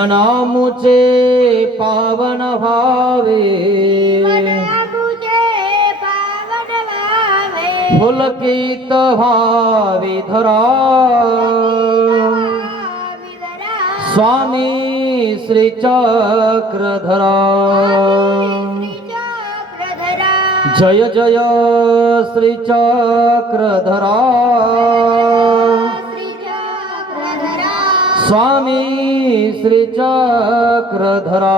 जीवनामुचे पावन भावे पुलकित भावी धरा स्वामी श्री चक्रधरा जय जय श्री चक्रधरा स्वामी श्री चक्रधरा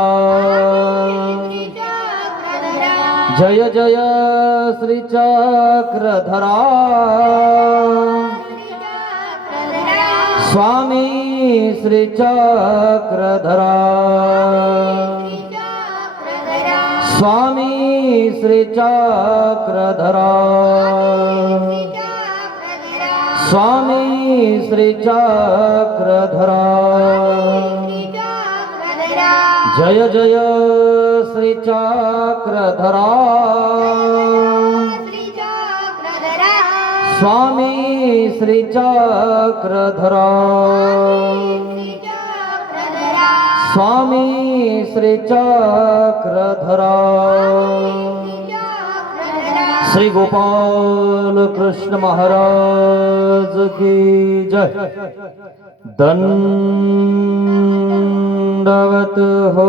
जय जय श्री चक्रधरा स्वामी श्री चक्रधरा स्वामी श्री चक्रधरा स्वामी श्री चक्रधरा जय जय श्री चक्रधरा स्वामी श्री चक्रधरा स्वामी श्री चक्रधरा श्री गोपाल कृष्ण महाराज की जय। दंडवत हो।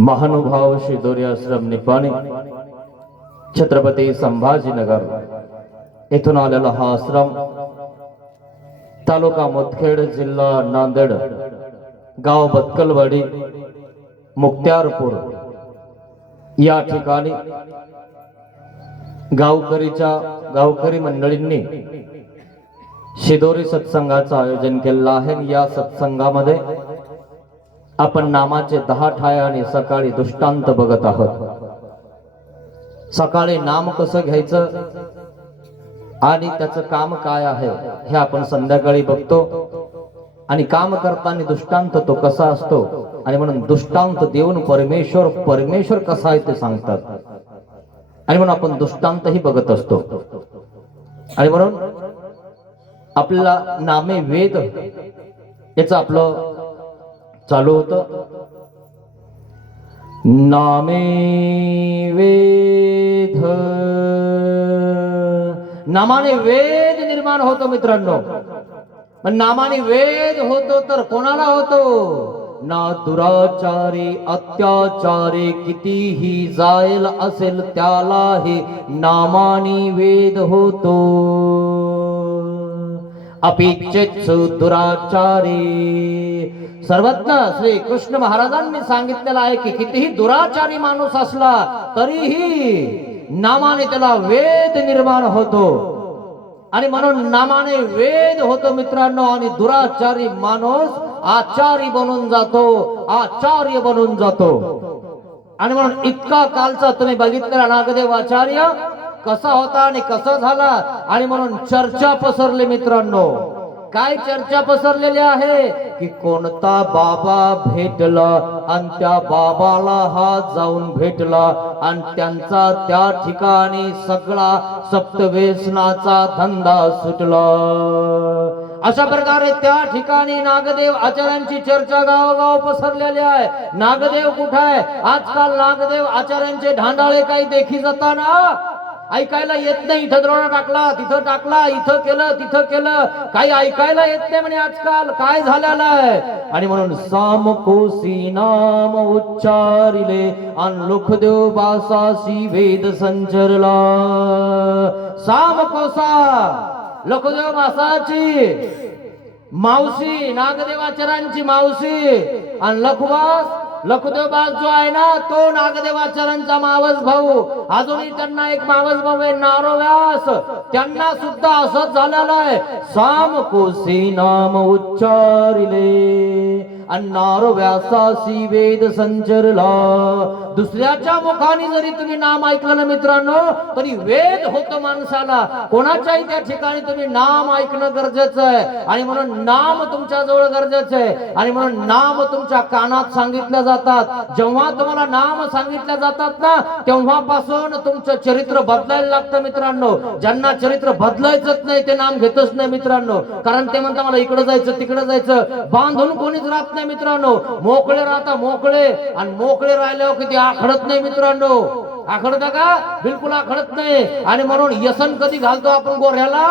महानुभाव श्री दोरी आश्रम निपाणी छत्रपती संभाजीनगर येथून आलेला हा आश्रम तालुका मुदखेड जिल्हा नांदेड गाव बत्कलवाडी मुक्त्यारपूर या ठिकाणी गावकरी मंडळींनी शिदोरी सत्संगाचं आयोजन केलेलं आहे। या सत्संगामध्ये आपण नामाचे 10 ठाय आणि सकाळी दृष्टांत बघत आहोत। सकाळी नाम कसं घ्यायचं आणि त्याचं काम काय आहे हे आपण संध्याकाळी बघतो आणि काम करताना दृष्टांत तो कसा असतो आणि म्हणून दृष्टांत देऊन परमेश्वर कसा आहे ते सांगतात आणि म्हणून आपण दृष्टांतही बघत असतो आणि म्हणून आपल्याला नामे वेद याचं आपलं चालू होतं। नामे वेद, नामाने वेद निर्माण होतो मित्रांनो। पण नामाने वेद होतो तर कोणाला होतो? ना दुराचारी अत्याचारी कितीही जायल असेल त्यालाही नामाने वेद होतो। अपिच्छेत्सु दुराचारी, सर्वज्ञ श्री कृष्ण महाराजांनी सांगितलेलं आहे की कितीही दुराचारी माणूस असला तरीही नामाने त्याला वेद निर्माण होतो आणि म्हणून नामाने वेद होतो मित्रांनो। आणि दुराचारी माणूस आचारी बनून जातो, आचार्य बनून जातो। आणि म्हणून इतका कालचा तुम्ही बघितलेला नागदेव आचार्य कसा होता आणि कसा झाला आणि म्हणून चर्चा पसरली मित्रांनो। काय चर्चा पसरलेली आहे की कोणता बाबा भेटला आणि त्या बाबाला हा जाऊन भेटला आणि त्यांचा त्या ठिकाणी सगळा सप्तव्यसनाचा धंदा सुटला। अशा प्रकारे त्या ठिकाणी नागदेव आचार्यांची चर्चा गावोगाव पसरलेली आहे। नागदेव कुठे आहे आजकाल? नागदेव आचार्यांचे ढांडाळे काही देखी जाताना ऐकायला येत नाही। इथं द्रोणा टाकला, तिथं टाकला, इथं केलं, तिथं केलं, काही ऐकायला येत नाही म्हणे आजकाल। काय झालेलं आहे? आणि म्हणून सामकोसी नाम उच्चारिले आणि लोकदेव बासासी वेद संचरला। सामकोसा लोकदेव बासाची मावशी, नागदेवाचार्यांची मावशी, आणि लखुदेवबास जो आहे ना तो नागदेवाचार्यांचा मावस भाऊ। अजूनही त्यांना एक मावस भाऊ आहे नारोव्यास, त्यांना सुद्धा असंच झालेलं आहे। सामकोसी नाम उच्चारिले अन्नार व्यासासी वेद संचरला. दुसऱ्याच्या मुखाने जरी तुम्ही नाम ऐकलं ना मित्रांनो, तरी वेद होतं माणसाला. कोणाच्याही त्या ठिकाणी तुम्ही नाम ऐकणं गरजेचं आहे, आणि म्हणून नाम तुमच्या जवळ गरजेचं आहे. आणि म्हणून नाम तुमच्या कानात सांगितल्या जातात. जेव्हा तुम्हाला नाम सांगितल्या जातात ना, तेव्हापासून तुमचं चरित्र बदलायला लागतं मित्रांनो. ज्यांना चरित्र बदलायचंच नाही ते नाम घेतच नाही मित्रांनो. कारण ते म्हणतात मला इकडे जायचं तिकडे जायचं, बांधून कोणीच राहत नाही मित्रांनो. मोकळे राहता मोकळे, आणि मोकळे राहिल्यावर किती आखडत नाही मित्रांनो. आखडता का? बिलकुल आखडत नाही. आणि म्हणून व्यसन कधी घालतो आपण गोऱ्याला?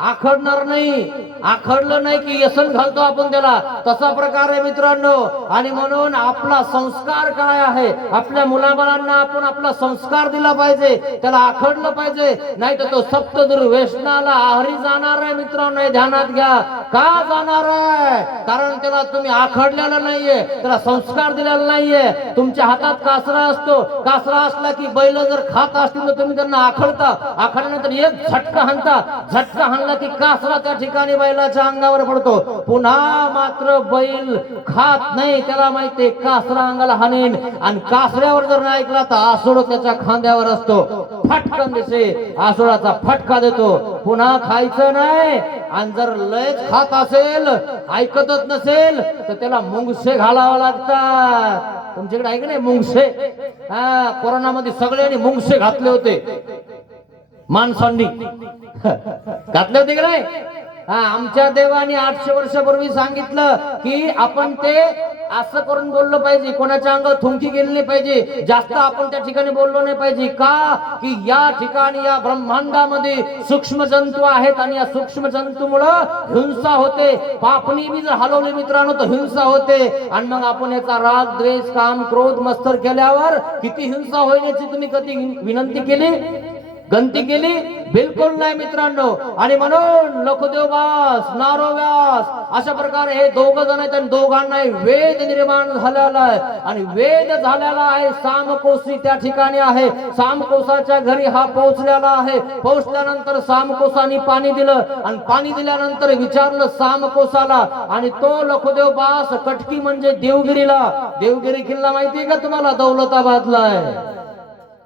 आखडणार नाही. आखडलं नाही की व्यसन घालतो आपण त्याला, तसा प्रकार आहे मित्रांनो. आणि म्हणून आपला संस्कार काय आहे, आपल्या मुलाबाळांना आपण आपला संस्कार दिला पाहिजे, त्याला आखडलं पाहिजे. नाही तर तो सप्तदुर्ग व्यसनाला आहारी जाणार आहे मित्रांनो. ध्यानात घ्या. का जाणार आहे? कारण त्याला तुम्ही आखडलेला नाहीये, त्याला संस्कार दिलेला नाहीये. तुमच्या हातात कासरा असतो, कासरा असला की बैल जर खात असतील तर तुम्ही त्यांना आखडता. आखडल्यानंतर एक झटका हाणता, झटका हाणला की कासरा त्या ठिकाणी बैलाच्या अंगावर पडतो. पुन्हा मात्र बैल खात नाही, त्याला माहितीये कासरा अंगाला हाणेन. आणि कासऱ्यावर जर नाही ऐकला तर आसुड त्याच्या खांद्यावर असतो. फटकन दिसे आसुडाचा फटका देतो. पुन्हा खायचं नाही. आणि जर लयच खात असेल, ऐकतच नसेल, तर त्याला मुंगसे घालावा लागतात. तुमच्याकडे आहे की नाही मुंगसे? कोरोनामध्ये सगळ्यांनी मुंगसे घातले होते, माणसांनी घातले होते की नाही? आमच्या देवाने 800 वर्षापूर्वी सांगितलं की आपण ते असं करून बोललो पाहिजे, कोणाच्या अंगावर थुंकी गेली नाही पाहिजे, जास्त आपण त्या ठिकाणी बोललो नाही पाहिजे. का? की या ठिकाणी या ब्रह्मांडामध्ये सूक्ष्म जंतू आहेत, आणि या सूक्ष्म जंतूमुळं हिंसा होते. पापणी बी जर हलवले मित्रांनो तर हिंसा होते. आणि मग आपण याचा राग द्वेष काम क्रोध मत्सर केल्यावर किती हिंसा होण्याची तुम्ही कधी विनंती केली, गंती केली? बिलकुल नाही मित्रांनो. आणि म्हणून लखदेव व्यास, नारो व्यास अशा प्रकारे हे दोघ जण आहेत, आणि दोघांना वेद निर्माण झालेला आहे. आणि वेद झालेला आहे सामकोशी त्या ठिकाणी आहे. सामकोसाच्या घरी हा पोहोचलेला आहे. पोहोचल्यानंतर सामकोसाने पाणी दिलं, आणि पाणी दिल्यानंतर विचारलं सामकोसाला, आणि तो लखदेव व्यास कटकी म्हणजे देवगिरीला, देवगिरी किल्ला माहितीये का तुम्हाला? दौलताबादला आहे,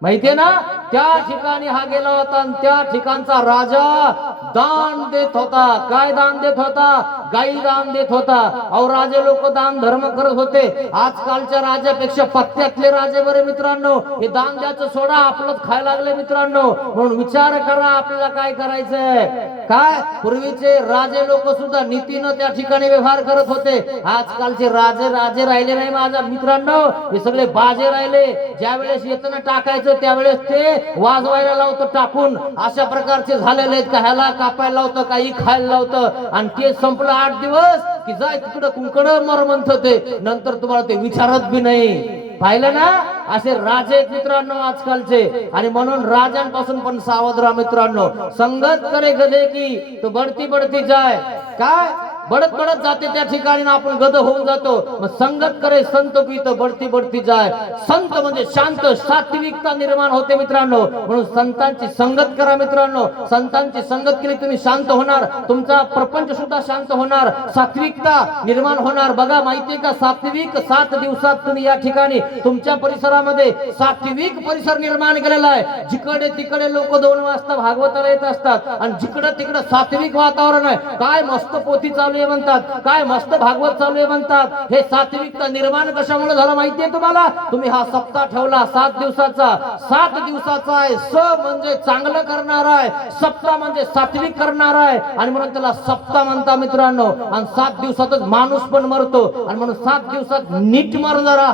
माहितीये ना? त्या ठिकाणी हा गेला होता, आणि त्या ठिकाणचा राजा दान देत होता. काय दान देत होता? गाई दान देत होता. अहो राजे लोक दान धर्म करत होते. आजकालच्या राजापेक्षा पत्त्यातले राजे बरे मित्रांनो, हे दान द्यायचं सोडा, आपलंच खायला लागले मित्रांनो. म्हणून विचार करा आपल्याला काय करायचंय. काय पूर्वीचे राजे लोक सुद्धा नीतीनं त्या ठिकाणी व्यवहार करत होते. आजकालचे राजे राजे राहिले नाही माझ्या मित्रांनो, हे सगळे बाजे राहिले. ज्या वेळेस येताना टाकायचं त्यावेळेस ते वाजवायला लावतं टाकून, अशा प्रकारचे झालेले आहेत. का ह्याला कापायला लावतं, काही खायला लावतं, आणि ते संपलं 8 दिवस की जाय तिकडं कुंकड मर म्हणत ते, नंतर तुम्हाला ते विचारत बी नाही. पाहिलं ना? असे राजे आहेत मित्रांनो आजकालचे. आणि म्हणून राजांपासून पण सावध राहा मित्रांनो. संगत करे गधे की तो बढ़ती बढ़ती जाय. काय बढत बढत जाते त्या ठिकाणी आपण गध होऊन जातो. मग संगत करे संत की तो बढ़ती बढ़ती जाय. संत म्हणजे शांत, सात्विकता निर्माण होते मित्रांनो. म्हणून संतांची संगत करा मित्रांनो. संतांची संगत केली तुम्ही शांत होणार, तुमचा प्रपंच सुद्धा शांत होणार, सात्विकता निर्माण होणार. बघा माहितीये का, सात्विक 7 दिवसात तुम्ही या ठिकाणी तुमच्या परिसरामध्ये सात्विक परिसर निर्माण केलेला आहे. जिकडे तिकडे लोक 2 वाजता भागवताला येत असतात, आणि जिकडे तिकडे सात्विक वातावरण आहे. काय मस्त पोथी चालू आहे म्हणतात, काय मस्त भागवत चालू आहे म्हणतात. हे सात्विकता निर्माण कशामुळे झालं माहितीये तुम्हाला? तुम्ही हा सप्ताह ठेवला 7 दिवसाचा. 7 दिवसाचा आहे. स म्हणजे चांगलं करणार आहे, सप्ताह म्हणजे सात्विक करणार आहे, आणि म्हणून त्याला सप्ताह म्हणता मित्रांनो. आणि 7 दिवसातच माणूस पण मरतो, आणि म्हणून 7 दिवसात नीट मर जरा.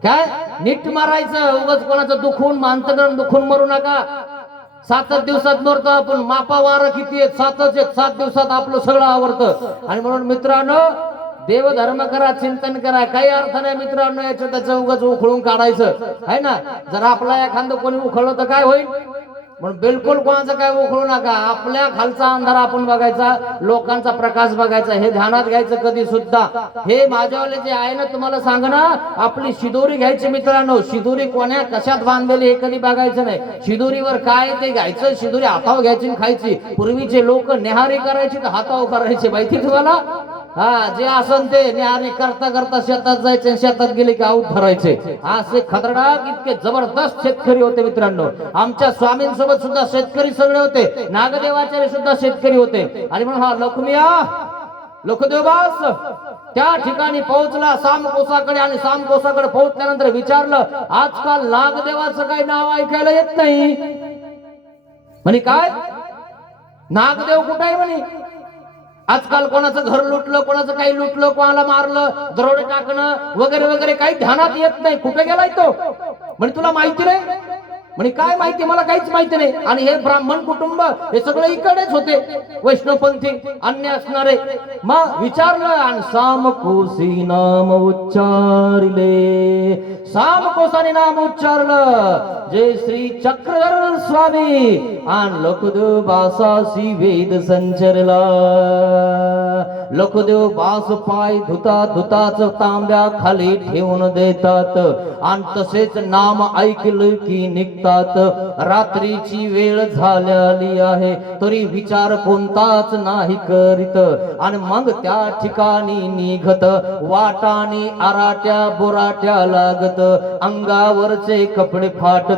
काय नीट मारायचं, उगाच कोणाचं दुखून मानतं दुखून मरू नका. 7 दिवसात मरतो आपण. मापा वार किती आहेत? 7च आहेत. 7 दिवसात आपलं सगळं आवडतं. आणि म्हणून मित्रांनो देव धर्म करा, चिंतन करा. काही अर्थ नाही मित्रांनो याचं त्याचं उगाच उखळून काढायचं आहे ना. जर आपला एखादं कोणी उखळलं तर काय होईल? म्हणून बिलकुल कोणाचं काय उखळू नका. आपल्या खालचा अंधार आपण बघायचा, लोकांचा प्रकाश बघायचा, हे ध्यानात घ्यायचं कधी सुद्धा. हे माझ्यावाले जे आहे ना तुम्हाला सांग ना, आपली शिदोरी घ्यायची मित्रांनो. शिदोरी कोण्या कशात बांधलेली हे कधी बघायचं नाही. शिदोरीवर काय ते घ्यायचं, शिदोरी हातावर घ्यायची खायची. पूर्वीचे लोक नेहारी करायची तर हातावर करायचे, माहिती तुम्हाला? हा जे असन ते आणि करता करता शेतात जायचे, शेतात गेले की आऊत धरायचे. असे खतरनाक इतके जबरदस्त शेतकरी होते मित्रांनो. आमच्या स्वामींसोबत सुद्धा शेतकरी सगळे होते, नागदेवाचार्य सुद्धा शेतकरी होते. आणि म्हणून हा लखमिया लखदेवबास त्या ठिकाणी पोहोचला सामकोसाकडे, आणि सामकोसाकडे पोहोचल्यानंतर विचारलं, आजकाल नागदेवाचं काही नाव ऐकायला येत नाही म्हणे. काय नागदेव कुठे आहे म्हणे? आजकाल कोणाचं घर लुटलं, कोणाचं काही लुटलं, कोणाला मारलं, दरोडे टाकणं वगैरे वगैरे काही ध्यानात येत नाही. कुठे गेलाय तो म्हणे? तुला माहिती नाही म्हणे. काय माहिती? मला काहीच माहिती नाही. आणि हे ब्राह्मण कुटुंब हे सगळे इकडेच होते, वैष्णवपंथी अन्य असणारे. मग विचारलं आणि सामकोसी नाम उच्चारिले. सामकोसाने नाम उच्चारलं, जे श्री चक्रधर स्वामी आणि लखदेव बासासी वेद संचरला. लखदेव बास पाय धुता धुताच तांब्या खाली ठेवून देतात, आणि तसेच नाम ऐकलं की निघतात. रात्रीची वेळ झालेली आहे तरी विचार कोणताच नाही करीत, आणि मग त्या ठिकाणी निघत. वाटाने आराट्या बोराट्या लागत, अंगावरचे कपडे फाटत.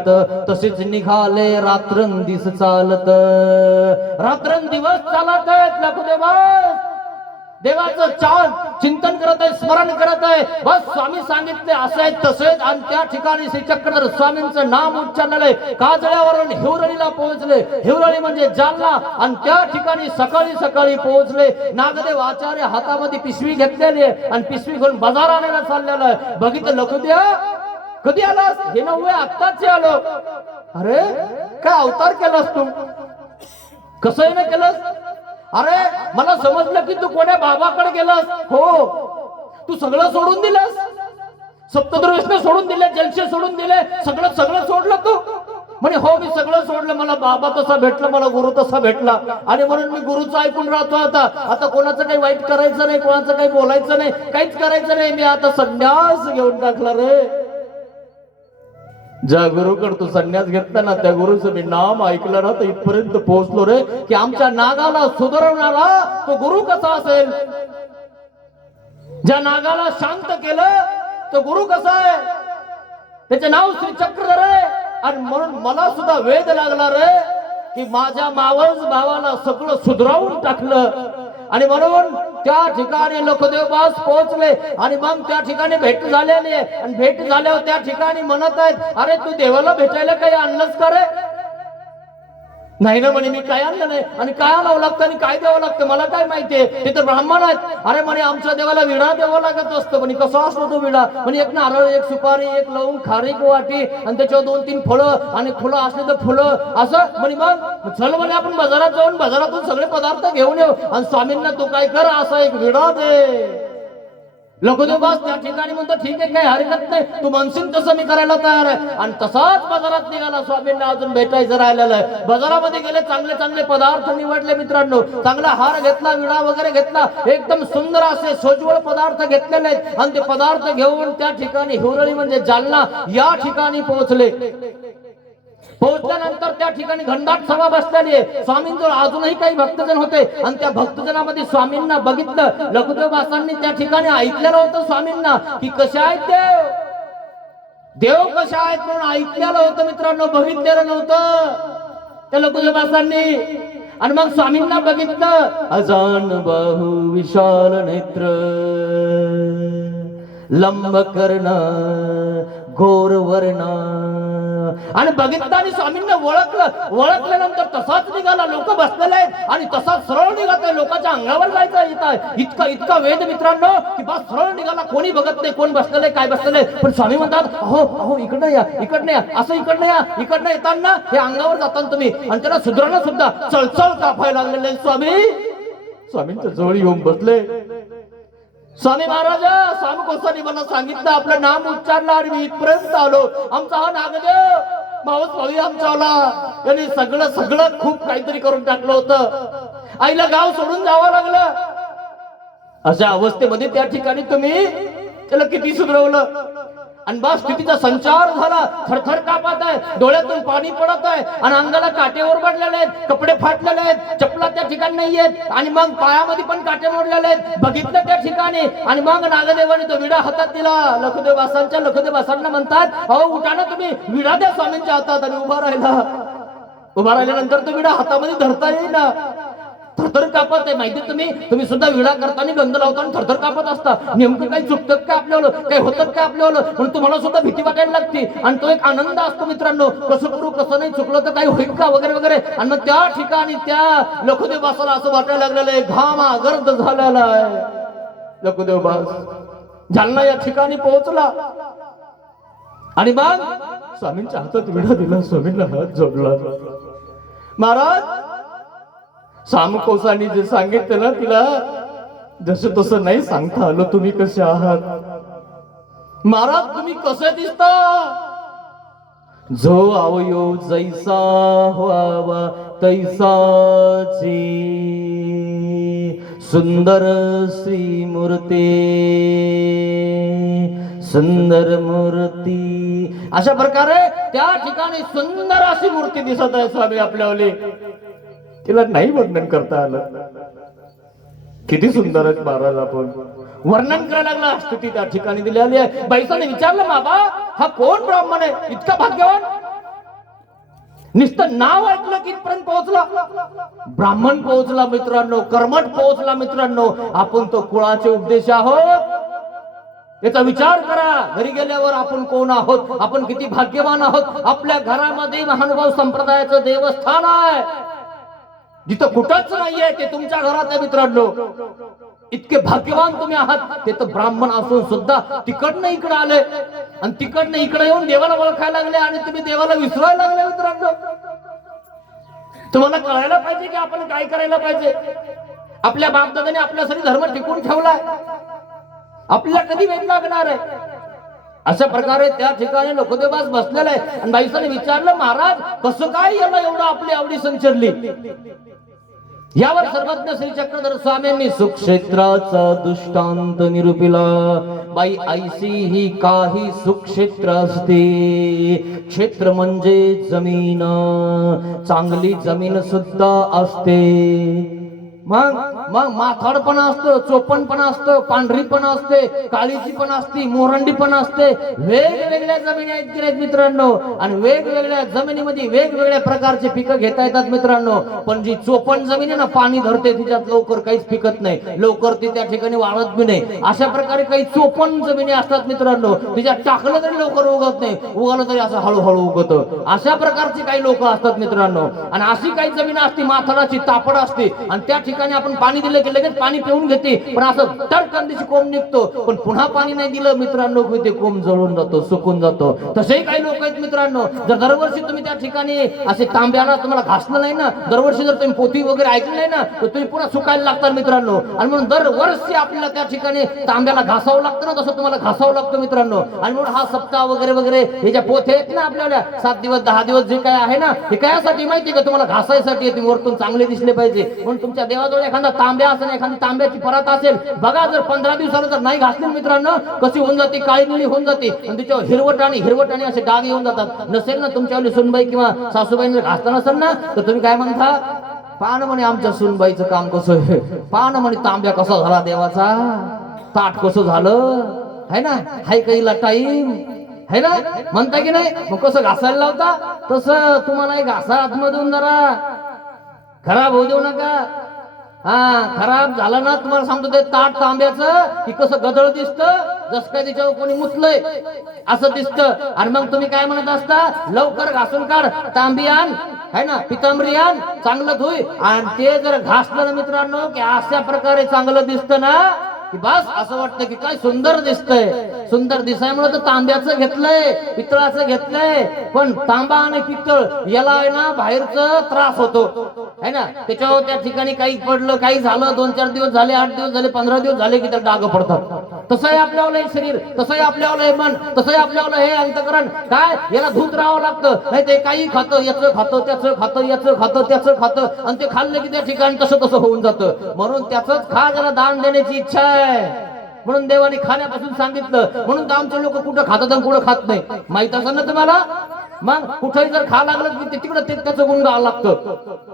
तसेच निघाले रात्रंदिवस चालत. रात्रंदिवस चालत आहेत लखदेवा. देवाचं चिंतन करत आहे, स्मरण करत आहे. बस स्वामी सांगितले असे आहे तसेच. आणि त्या ठिकाणी श्री चक्रधर स्वामींचं नाम उच्चारले. काजळ्यावरून हिवरळीला पोहोचले. हिवरळी म्हणजे जालना. आणि त्या ठिकाणी सकाळी सकाळी पोहोचले. नागदेव आचार्य हातामध्ये पिशवी घेतलेली आहे आणि पिशवी घेऊन बाजार आणायला चाललेला आहे. बघितलं लखद्या, कधी आलास? हे नव्हे, आत्ताच आलो. अरे काय अवतार केलास तू? कसं आहे ना केलंस? अरे मला समजलं की तू कोण्या बाबाकडे गेलास. हो, तू सगळं सोडून दिलंस, सप्तदृष्ण सोडून दिले, जलशे सोडून दिले, सगळं सगळं सोडलं तू म्हणे. हो मी सगळं सोडलं. मला बाबा तसा भेटला, मला गुरु तसा भेटला, आणि म्हणून मी गुरुचं ऐकून राहतो. आता कोणाचं काही वाईट करायचं नाही, कोणाचं काही बोलायचं नाही, काहीच करायचं नाही. मी आता संन्यास घेऊन टाकला रे. ज्या गुरुकडे तू संन्यास घेतला ना, त्या गुरुचं मी नाम ऐकलं ना, तर इथपर्यंत पोहोचलो रे की आमच्या नागाला सुधारवणारा तो गुरु कसा असेल? ज्या नागाला शांत केलं तो गुरु कसा आहे? त्याचे नाव श्री चक्रधर आहे. आणि म्हणून मला सुद्धा वेद लागला रे की माझ्या मावस भावाला सगळं सुधरावून टाकलं. आणि म्हणून त्या ठिकाणी लखदेवबास पोहोचले. आणि मग त्या ठिकाणी भेट झालेली आहे. आणि भेट झाल्यावर त्या ठिकाणी म्हणत आहेत, अरे तू देवाला भेटायला काही आणलंस का रे? नाही ना म्हणे, मी काय आणलं नाही. आणि काय आणावं लागतं आणि काय द्यावं लागतं मला काय माहितीये, ते तर ब्राह्मण आहेत. अरे म्हणे आमच्या देवाला विडा द्यावा लागत असतं. म्हणे कसा असतो तो विडा? म्हणे एक नारळ, एक सुपारी, एक लवंग, खारीक वाटी, आणि त्याच्यावर 2-3 फळं, आणि फुलं असले तर फुलं असं म्हणे. मग चल म्हणे आपण बाजारात जाऊन बाजारातून सगळे पदार्थ घेऊन येऊ, आणि स्वामींना तू काय कर, असा एक विडा दे. लखदेवबास त्या ठिकाणी म्हणतो, ठीक आहे, काही हरकत नाही, तू म्हणशील तसं मी करायला तयार आहे. आणि तसाच बाजारात निघाला. स्वामींना अजून भेटायचं राहिलेलं आहे. बाजारामध्ये गेले, चांगले चांगले पदार्थ निवडले मित्रांनो. चांगला हार घेतला, विडा वगैरे घेतला, एकदम सुंदर असे सोज्वळ पदार्थ घेतलेले आहेत. आणि ते पदार्थ घेऊन त्या ठिकाणी हिवरळी म्हणजे जालना या ठिकाणी पोहोचले. पोहोचल्यानंतर त्या ठिकाणी घनदाट सभा बसलेली आहे. स्वामींजवळ अजूनही काही भक्तजन होते. आणि त्या भक्तजनामध्ये स्वामींना बघितलं. लखदेवबासांनी त्या ठिकाणी ऐकलेलं होतं स्वामींना की कशा आहेत देव, देव कशा आहेत म्हणून ऐकलेलं होतं मित्रांनो, बघितलेलं नव्हतं त्या लखदेवबासांनी. आणि मग स्वामींना बघितलं. अजान बाहू विशाल नेत्र, लंब कर्ण, घोर वर्ण. आणि बघितलं आणि स्वामींना ओळखलं. ओळखल्यानंतर तसाच निघाला. लोक बसलेले आहेत आणि तसाच सरळ निघत आहे. लोकांच्या अंगावर जायचं येत आहे. इतका इतका वेद मित्रांनो की बस सरळ निघाला. कोणी बघत नाही कोण बसलेलं काय बसलेलं. पण स्वामी म्हणतात, अहो अहो इकडनं या, इकडनं या, असं इकडनं या. इकडनं येताना हे अंगावर जाताना तुम्ही. आणि त्याला सुधारणा सुद्धा चळचळ कापायला लागलेले स्वामींच्या जवळ येऊन बसले. स्वामी महाराज, सामकोसांनी मला सांगितलं, आपलं नाम उच्चारलं आणि मी इथपर्यंत आलो. आमचा हा नागदेव मावस भावी आमच्याला यांनी सगळं सगळं खूप काहीतरी करून टाकलं होतं. आईला गाव सोडून जावं लागलं. अशा अवस्थेमध्ये त्या ठिकाणी तुम्ही त्याला किती सुधरवलं. आणि बस स्थितीचा संचार झाला, थरथर कापत आहे, डोळ्यातून पाणी पडत आहे आणि अंगाला काटे ओरबडलेले आहेत, कपडे फाटलेले आहेत, चपला त्या ठिकाणी नाहीयेत आणि मग पायामध्ये पण काटे मोडलेले आहेत. बघितलं त्या ठिकाणी आणि मग नागदेवाने तो विडा हातात दिला. लखदेव बासांना म्हणतात, अहो उठा ना तुम्ही, विडा द्या स्वामींच्या हातात. आणि उभा राहिल्यानंतर तो विडा हातामध्ये धरता येईना, थरथर कापत आहे. माहिती तुम्ही सुद्धा विडा करताना गंध लावताना थरथर कापत असता. नेमकं काही चुकतं का आपल्याला, काही होतं का आपल्याला, म्हणून तुम्हाला सुद्धा भीती वाटायला लागते आणि तो एक आनंद असतो मित्रांनो. कसं करू, कसं नाही, चुकलं तर काही होईल का वगैरे वगैरे. आणि मग त्या ठिकाणी त्या लखदेव बासाला असं वाटायला लागलेलं आहे, घामा गर्द झालेला आहे. लखदेव बास जालना या ठिकाणी पोहोचला आणि मग स्वामींच्या हातात विडा दिला, स्वामींना हात जोडला. महाराज, सामकोसानी जे सांगितलं ना तिला, जसं तसं नाही सांगता आलं. तुम्ही कसे आहात महाराज, तुम्ही कसे दिसता? जो आवयो जैसा व्हावा तैसाची, सुंदर श्री मूर्ती, सुंदर मूर्ती. अशा प्रकारे त्या ठिकाणी सुंदर अशी मूर्ती दिसत आहे स्वामी आपल्यावली. तिला नाही वर्णन करता आलं. किती सुंदर आहेत महाराज, आपण वर्णन करायला लागला. स्तुती त्या ठिकाणी दिलेली आहे. बाईसाने विचारलं, बाबा हा कोण ब्राह्मण आहे, इतका भाग्यवान? नुसतं नाव ऐकलं की इथपर्यंत पोहोचला. ब्राह्मण पोहोचला मित्रांनो, कर्मठ पोहोचला मित्रांनो. आपण तो कुळाचे उपदेश आहोत याचा विचार करा. घरी गेल्यावर आपण कोण आहोत, आपण किती भाग्यवान आहोत. आपल्या घरामध्ये महानुभाव संप्रदायाचं देवस्थान आहे, जिथं कुठंच नाहीये ते तुमच्या घरात आहे मित्रांनो. इतके भाग्यवान तुम्ही आहात. ते तर ब्राह्मण असून सुद्धा तिकडनं इकडे आले आणि तिकडनं इकडे येऊन देवाला ओळखायला लागले आणि तुम्ही देवाला विसरायला लागले मित्रांनो. तुम्हाला कळायला पाहिजे की आपण काय करायला पाहिजे. आपल्या बापदादाने आपल्यासाठी धर्म टिकून ठेवलाय, आपल्याला कधी वेद लागणार आहे. अशा प्रकारे त्या ठिकाणी लखदेवबास बसलेला आहे आणि बाईसाने विचारलं, महाराज कसं काय याला एवढं आपली आवडी संचरली? यावर सर्वज्ञ श्री चक्रधर स्वामींनी सुक्षेत्राचा दृष्टांत निरूपिला. बाई ऐसी ही काही सुक्षेत्र असते. क्षेत्र म्हणजे जमीन, चांगली जमीन सुद्धा असते. मग माथाड पण असतं, चोपण पण असतं, पांढरी पण असते, काळीची पण असते, मोरंडी पण असते. वेगवेगळ्या जमिनी आहेत मित्रांनो आणि वेगवेगळ्या जमिनीमध्ये वेगवेगळ्या प्रकारचे पिकं घेता येतात मित्रांनो. पण जी चोपण जमीन आहे ना, पाणी धरते, तिच्यात लवकर काहीच पिकत नाही, लवकर ती त्या ठिकाणी वाढत बी नाही. अशा प्रकारे काही चोपण जमिनी असतात मित्रांनो, तिच्यात टाकलं तरी लवकर उगत नाही, उगवलं तरी असं हळूहळू उगत. अशा प्रकारची काही लोक असतात मित्रांनो. आणि अशी काही जमीन असते माथाडाची, तापड असते आणि त्या ठिकाणी आपण पाणी दिलं की लगेच पाणी पिऊन घेते, पण असं टरकंदीची कोंब निघतो. पण पुन्हा पाणी नाही दिलं मित्रांनो की ते कोंब जळून जातो, सुकून जातो. तसेही काही लोक आहेत मित्रांनो. जर दरवर्षी तुम्ही त्या ठिकाणी असे तांब्याला तुम्हाला घासलं नाही ना, दरवर्षी जर तुम्ही पोथी वगैरे ऐकली नाही ना, तर तुम्ही पुन्हा सुकायला लागतात मित्रांनो. आणि म्हणून दरवर्षी आपल्याला त्या ठिकाणी तांब्याला घासावं लागतं ना, तसं तुम्हाला घासावं लागतं मित्रांनो. आणि म्हणून हा सप्ताह वगैरे वगैरे हे ज्या पोथ्या आहेत ना आपल्याला 7 दिवस 10 दिवस जे काय आहे ना, हे कायासाठी माहिती का? तुम्हाला घासायसाठी. तुम्ही वरतून चांगले दिसले पाहिजे म्हणून तुमच्या देवाजवळ एखादा तांब्या असेल, एखादी तांब्याची परात असेल, बघा जर 15 दिवसाला जर नाही घासले मित्रांनो, कशी होऊन जाते, काळी निळी होऊन जाते आणि त्याच्यावर हिरवट आणि असे डाग येऊन जातात. नसेल ना तुमच्यावली सुनबाई किंवा सासूबाईने घासला नसेल ना, तर तुम्ही काय म्हणता, पान म्हणे आमच्या सुनबाईचं काम कसं आहे, पान म्हणे तांब्या कसा झाला देवाचा, ताट कसं झालं है ना, हाय काही टाईम है ना, म्हणता की नाही. मग कसं घासायला लावता, तसं तुम्हाला घासा आतमधून, जरा खराब होऊ देऊ नका. खराब झालं ना, तुम्हाला सांगतो ते ताट तांब्याचं की कसं गदळ दिसतं, जस काय त्याच्यावर कोणी मुतलंय असं दिसतं. आणि मग तुम्ही काय म्हणत असता, लवकर घासून काढ, तांबी आण है ना, पितांबरी आण, चांगलं धुई. आणि ते जर घासलं ना मित्रांनो की अशा प्रकारे चांगलं दिसतं ना, की बस असं वाटतं की काय सुंदर दिसतंय. सुंदर दिसायमुळे तर तांब्याचं घेतलंय, पितळाचं घेतलंय. पण तांबा आणि पितळ याला आहे ना बाहेरचं त्रास होतो है ना. त्याच्यावर त्या ठिकाणी काही पडलं, काही झालं, 2-4 दिवस झाले, 8 दिवस झाले, 15 दिवस झाले की त्या डाग पडतात. तसंही आपल्यावर हे शरीर, तसंही आपल्यावर हे मन, तसंही आपल्यावर हे अंतकरण. काय याला धुत राहावं लागतं, नाही ते काही खातं, याचं खातं, त्याचं खातं, याचं खातं, त्याचं खातं, आणि ते खाल्लं की त्या ठिकाणी तसं होऊन जातं. म्हणून त्याचंच खा, ज्याला दान देण्याची इच्छा आहे. म्हणून देवाने खाण्यापासून सांगितलं. म्हणून तर आमचे लोक कुठं खातात आणि कुठं खात नाही माहित असेल ना तुम्हाला. मग कुठेही जर खा लागलं की तिकडं त्याचं गुण गावं लागतं,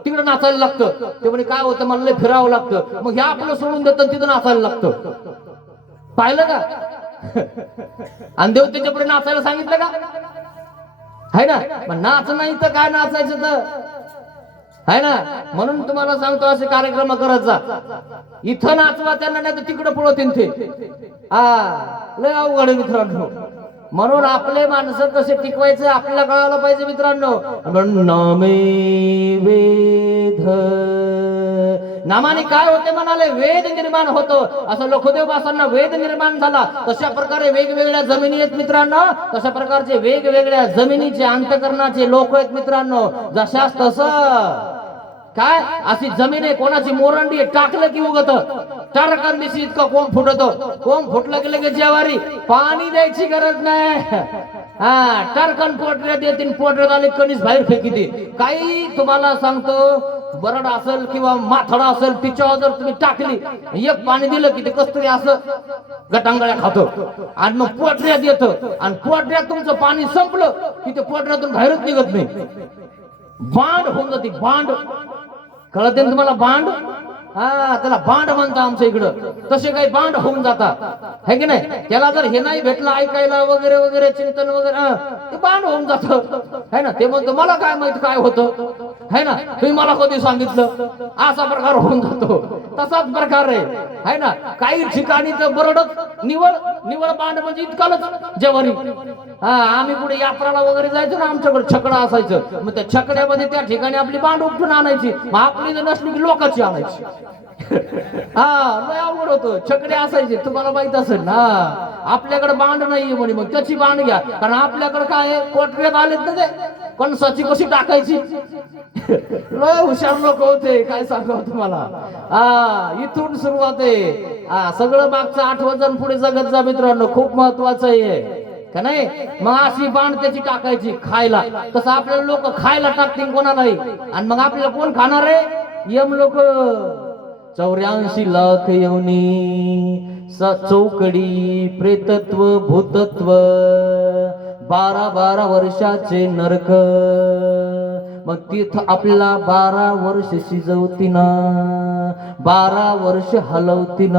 तिकडं नाचायला लागतं. ते म्हणे काय होतं मला लय फिरावं लागतं. मग हे आपलं सोडून देतं तिथं नाचायला लागतं. पाहिलं का? आणि देव त्याच्यापुढे नाचायला सांगितलं का? है ना. मग नाच नाही तर काय नाचायचं तर है ना. म्हणून तुम्हाला सांगतो असे कार्यक्रम करत जा. इथं नाचवा त्यांना, नाही तर तिकडं पळवतील ते. लय अवघड आहे मित्रांनो. म्हणून आपले माणसं कसे टिकवायचे आपल्याला कळायला पाहिजे मित्रांनो. नामे वेद, नामाने काय होते म्हणाले, वेद निर्माण होतो. असं लोकदेव बासांना वेद निर्माण झाला. तशा प्रकारे वेगवेगळ्या जमिनी आहेत मित्रांनो. तशा प्रकारचे वेगवेगळ्या जमिनीचे अंतकरणाचे लोक आहेत मित्रांनो. जशास तसं काय अशी जमीन आहे. कोणाची मोरंडी आहे, टाकलं की उगत टरकन दिशी इतकं कोंब फुटतो. कोंब फुटलं की लगेच ज्वारी, पाणी द्यायची गरज नाही. टरकन पोटऱ्यात येतील, पोटऱ्यात आले कणीस बाहेर फेकीते. काही तुम्हाला सांगतो बरड असेल किंवा माथडा असेल, तिच्यावर जर तुम्ही टाकली एक पाणी दिलं की ते कस्तुरी असं गटांगळ्या खातो आणि मग पोटऱ्यात येतं. आणि पोटऱ्यात तुमचं पाणी संपलं की ते पोटऱ्यातून बाहेरच निघत नाही. बांड होऊन जाते. बांड कळते ना तुम्हाला? बांड, त्याला बांड म्हणता आमच्या इकडं. तसे काही बांड होऊन जातात, है की नाही. त्याला जर हे नाही भेटलं ऐकायला वगैरे वगैरे चिंतन वगैरे, ते बांड होऊन जात है ना. ते म्हणतो मला काय माहित काय होतं, है ना. तुम्ही मला कधी सांगितलं, असा प्रकार होऊन जातो. तसाच प्रकार आहे ना. काही ठिकाणी तर बरडच निवळ निवळ बांड म्हणजे इतकालच जेवारी. आम्ही पुढे यात्राला वगैरे जायचो ना, आमच्याकडे छकडा असायचं. मग त्या छकड्यामध्ये त्या ठिकाणी आपली बांड उपटून आणायची. मग आपली जर नसली की लोकांची आणायची. लय अवघड होतो. छकडे असायचे, तुम्हाला माहित असेल ना. आपल्याकडे बांड नाहीये म्हणे, मग त्याची बांड घ्या. कारण आपल्याकडे काय आहे, पोटऱ्यात आलेत ना ते कणसाची कशी टाकायची. लय हुशार लोक होते, काय सांगावं तुम्हाला. इथून सुरुवात आहे. सगळं मागचं आठवण पुढे जगत जा मित्रांनो, खूप महत्वाचं आहे का नाही. मग अशी बांध त्याची टाकायची खायला. तसं आपल्याला लोक खायला टाकतील कोणालाही, आणि मग आपल्याला कोण खाणार आहे? यम लोक. 84 लाख योनी चौकडी प्रेतत्व भूतत्व, 12 वर्षाचे नरक. मग तिथं आपल्याला 12 वर्ष शिजवतीन, 12 वर्ष हलवतीन,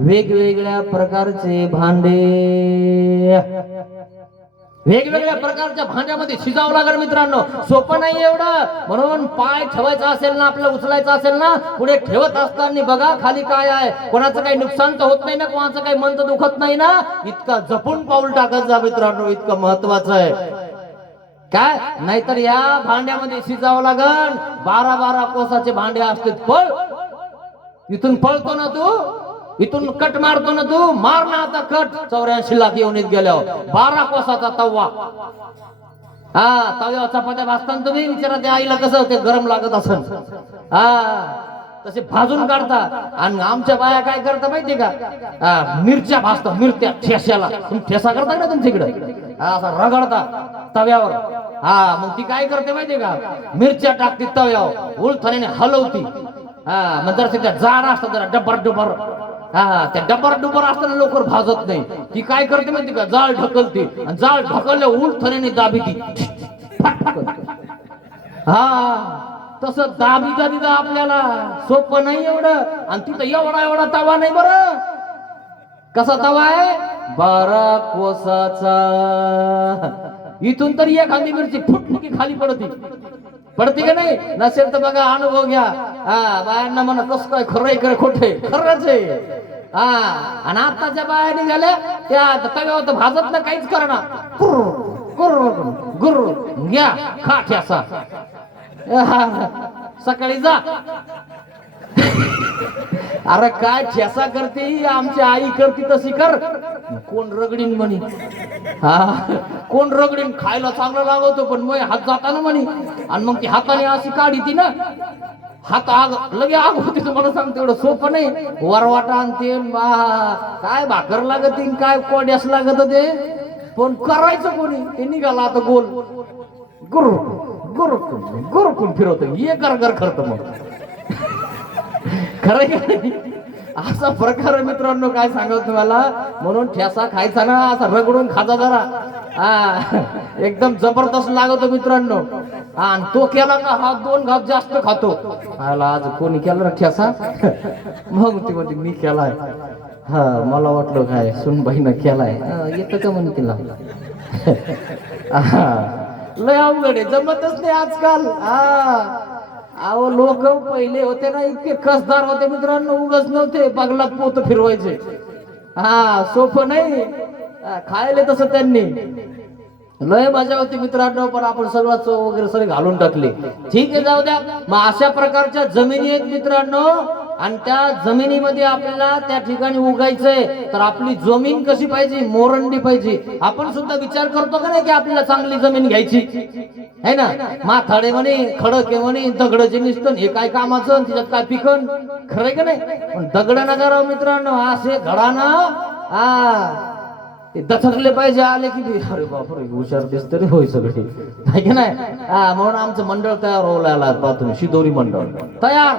वेगवेगळ्या प्रकारचे भांडे, वेगवेगळ्या प्रकारच्या भांड्यामध्ये शिजावं लागेल मित्रांनो. सोपं नाही एवढं. म्हणून पाय ठेवायचा असेल ना, आपल्याला उचलायचं असेल ना, पुढे ठेवत असताना बघा खाली काय आहे. कोणाचं काही नुकसान तर होत नाही ना, कोणाचं काही मन तर दुखत नाही ना. इतका जपून पाऊल टाकत जा मित्रांनो, इतकं महत्वाचं आहे काय. नाहीतर या भांड्यामध्ये शिजावं लागल. 12 कोसाचे भांडे असते. पळ इथून, पळतो ना तू, इथून कट मारतो ना तू, मार ना आता कट. 84 लाख येऊन गेल्यावर 12 कोसाचा तवा. तव्यावर चपात्या भाजताना तुम्ही विचारा त्या आईला कसं ते गरम लागत असेल. तसे भाजून काढता. आणि आमच्या बाया काय करता माहितीये का, मिरच्या भाजतात. मिरच्या ठेस्याला, तुम्ही ठेसा करता ना तुमच्या इकडे, असा रगडता तव्यावर. मग ती काय करते माहितीये का, मिरच्या टाकते तव्यावर, उलथाने हलवती. मग जर त्या जाड असतात जरा डबर डबर, त्या डबर डुबर असताना लवकर भाजत नाही. ती काय करते माहिती का, जाळ ढकलते. आणि जाळ ढकलल्या उलथाने दाबी ती. तसं दाबीचा तिथं आपल्याला सोपं नाही एवढं. आणि तिथं एवढा तवा नाही बरं. कसा तवा आहे, 12 कोसाचा. इथून तरी एखादी मिरची फुटली की खाली पडते का नाही. नसेल तर बघा, अनुभव घ्या. बायांना म्हणा कसं काय, खरंय खोटे, खरंच आहे. आणि आताच्या बाया निघाल्या त्या तव्यावर भाजत ना, काहीच करणार. गुर घ्या खा ठ्यासा. सकाळी जा. अरे काय ठेसा करते, आमची आई करते तशी कर. कोण रगडीन म्हणी, कोण रगडीन. खायला चांगलं लागवतो पण मग हात जाताना म्हणी. आणि मग ती हाताने अशी काढी ती ना, हात आग लगे आग होती. तुम्हाला सांगतो एवढं सोपं नाही. वरवाटा आणते, काय भाकर लागत, काय कोड्यास लागत ते. पण करायचं कोणी, ते निघाला आता गोल गुरु गुरु गुरु कोण फिरवत, ये कर कर करत. मग खरं असा प्रकार आहे मित्रांनो, काय सांगाल तुम्हाला. म्हणून ठेसा खायचा ना असा रगडून खाजा जरा, हा एकदम जबरदस्त लागतो मित्रांनो. आणि तो केला का हा 2 घास जास्त खातो. आज कोणी केला रे ठेसा. मग ती म्हणते मी केलाय. हा मला वाटलं काय सुनबाईनं केलाय. येतं का म्हण तिला. लय अवघड आहे, जमतच नाही आजकाल. अहो लोक पहिले होते ना इतके कसदार होते मित्रांनो, उगच नव्हते बगलात पोत फिरवायचे. सोपं नाही. खायले तसं त्यांनी लय मजा होती मित्रांनो. पण आपण सगळं चव वगैरे सगळे घालून टाकले. ठीक आहे, जाऊ द्या. मग अशा प्रकारच्या जमिनी आहेत मित्रांनो, आणि त्या जमिनीमध्ये आपल्याला त्या ठिकाणी उगायचंय. तर आपली जमीन कशी पाहिजे, मोरंडी पाहिजे. आपण सुद्धा विचार करतो का नाही की आपल्याला चांगली जमीन घ्यायची है ना. माथाडे म्हणे, खडके म्हणे, दगडचे निसतं, हे काय कामाचं, तिच्यात काय पिकन, खरंय का नाही. पण दगड नका राव मित्रांनो, असे घडाना दचकले पाहिजे. आले की अरे बापरे हुशार दिसते रे, होय सगळे आहे की नाही. म्हणून आमचं मंडळ तयार होऊला तुम्ही, शिदोरी मंडळ तयार.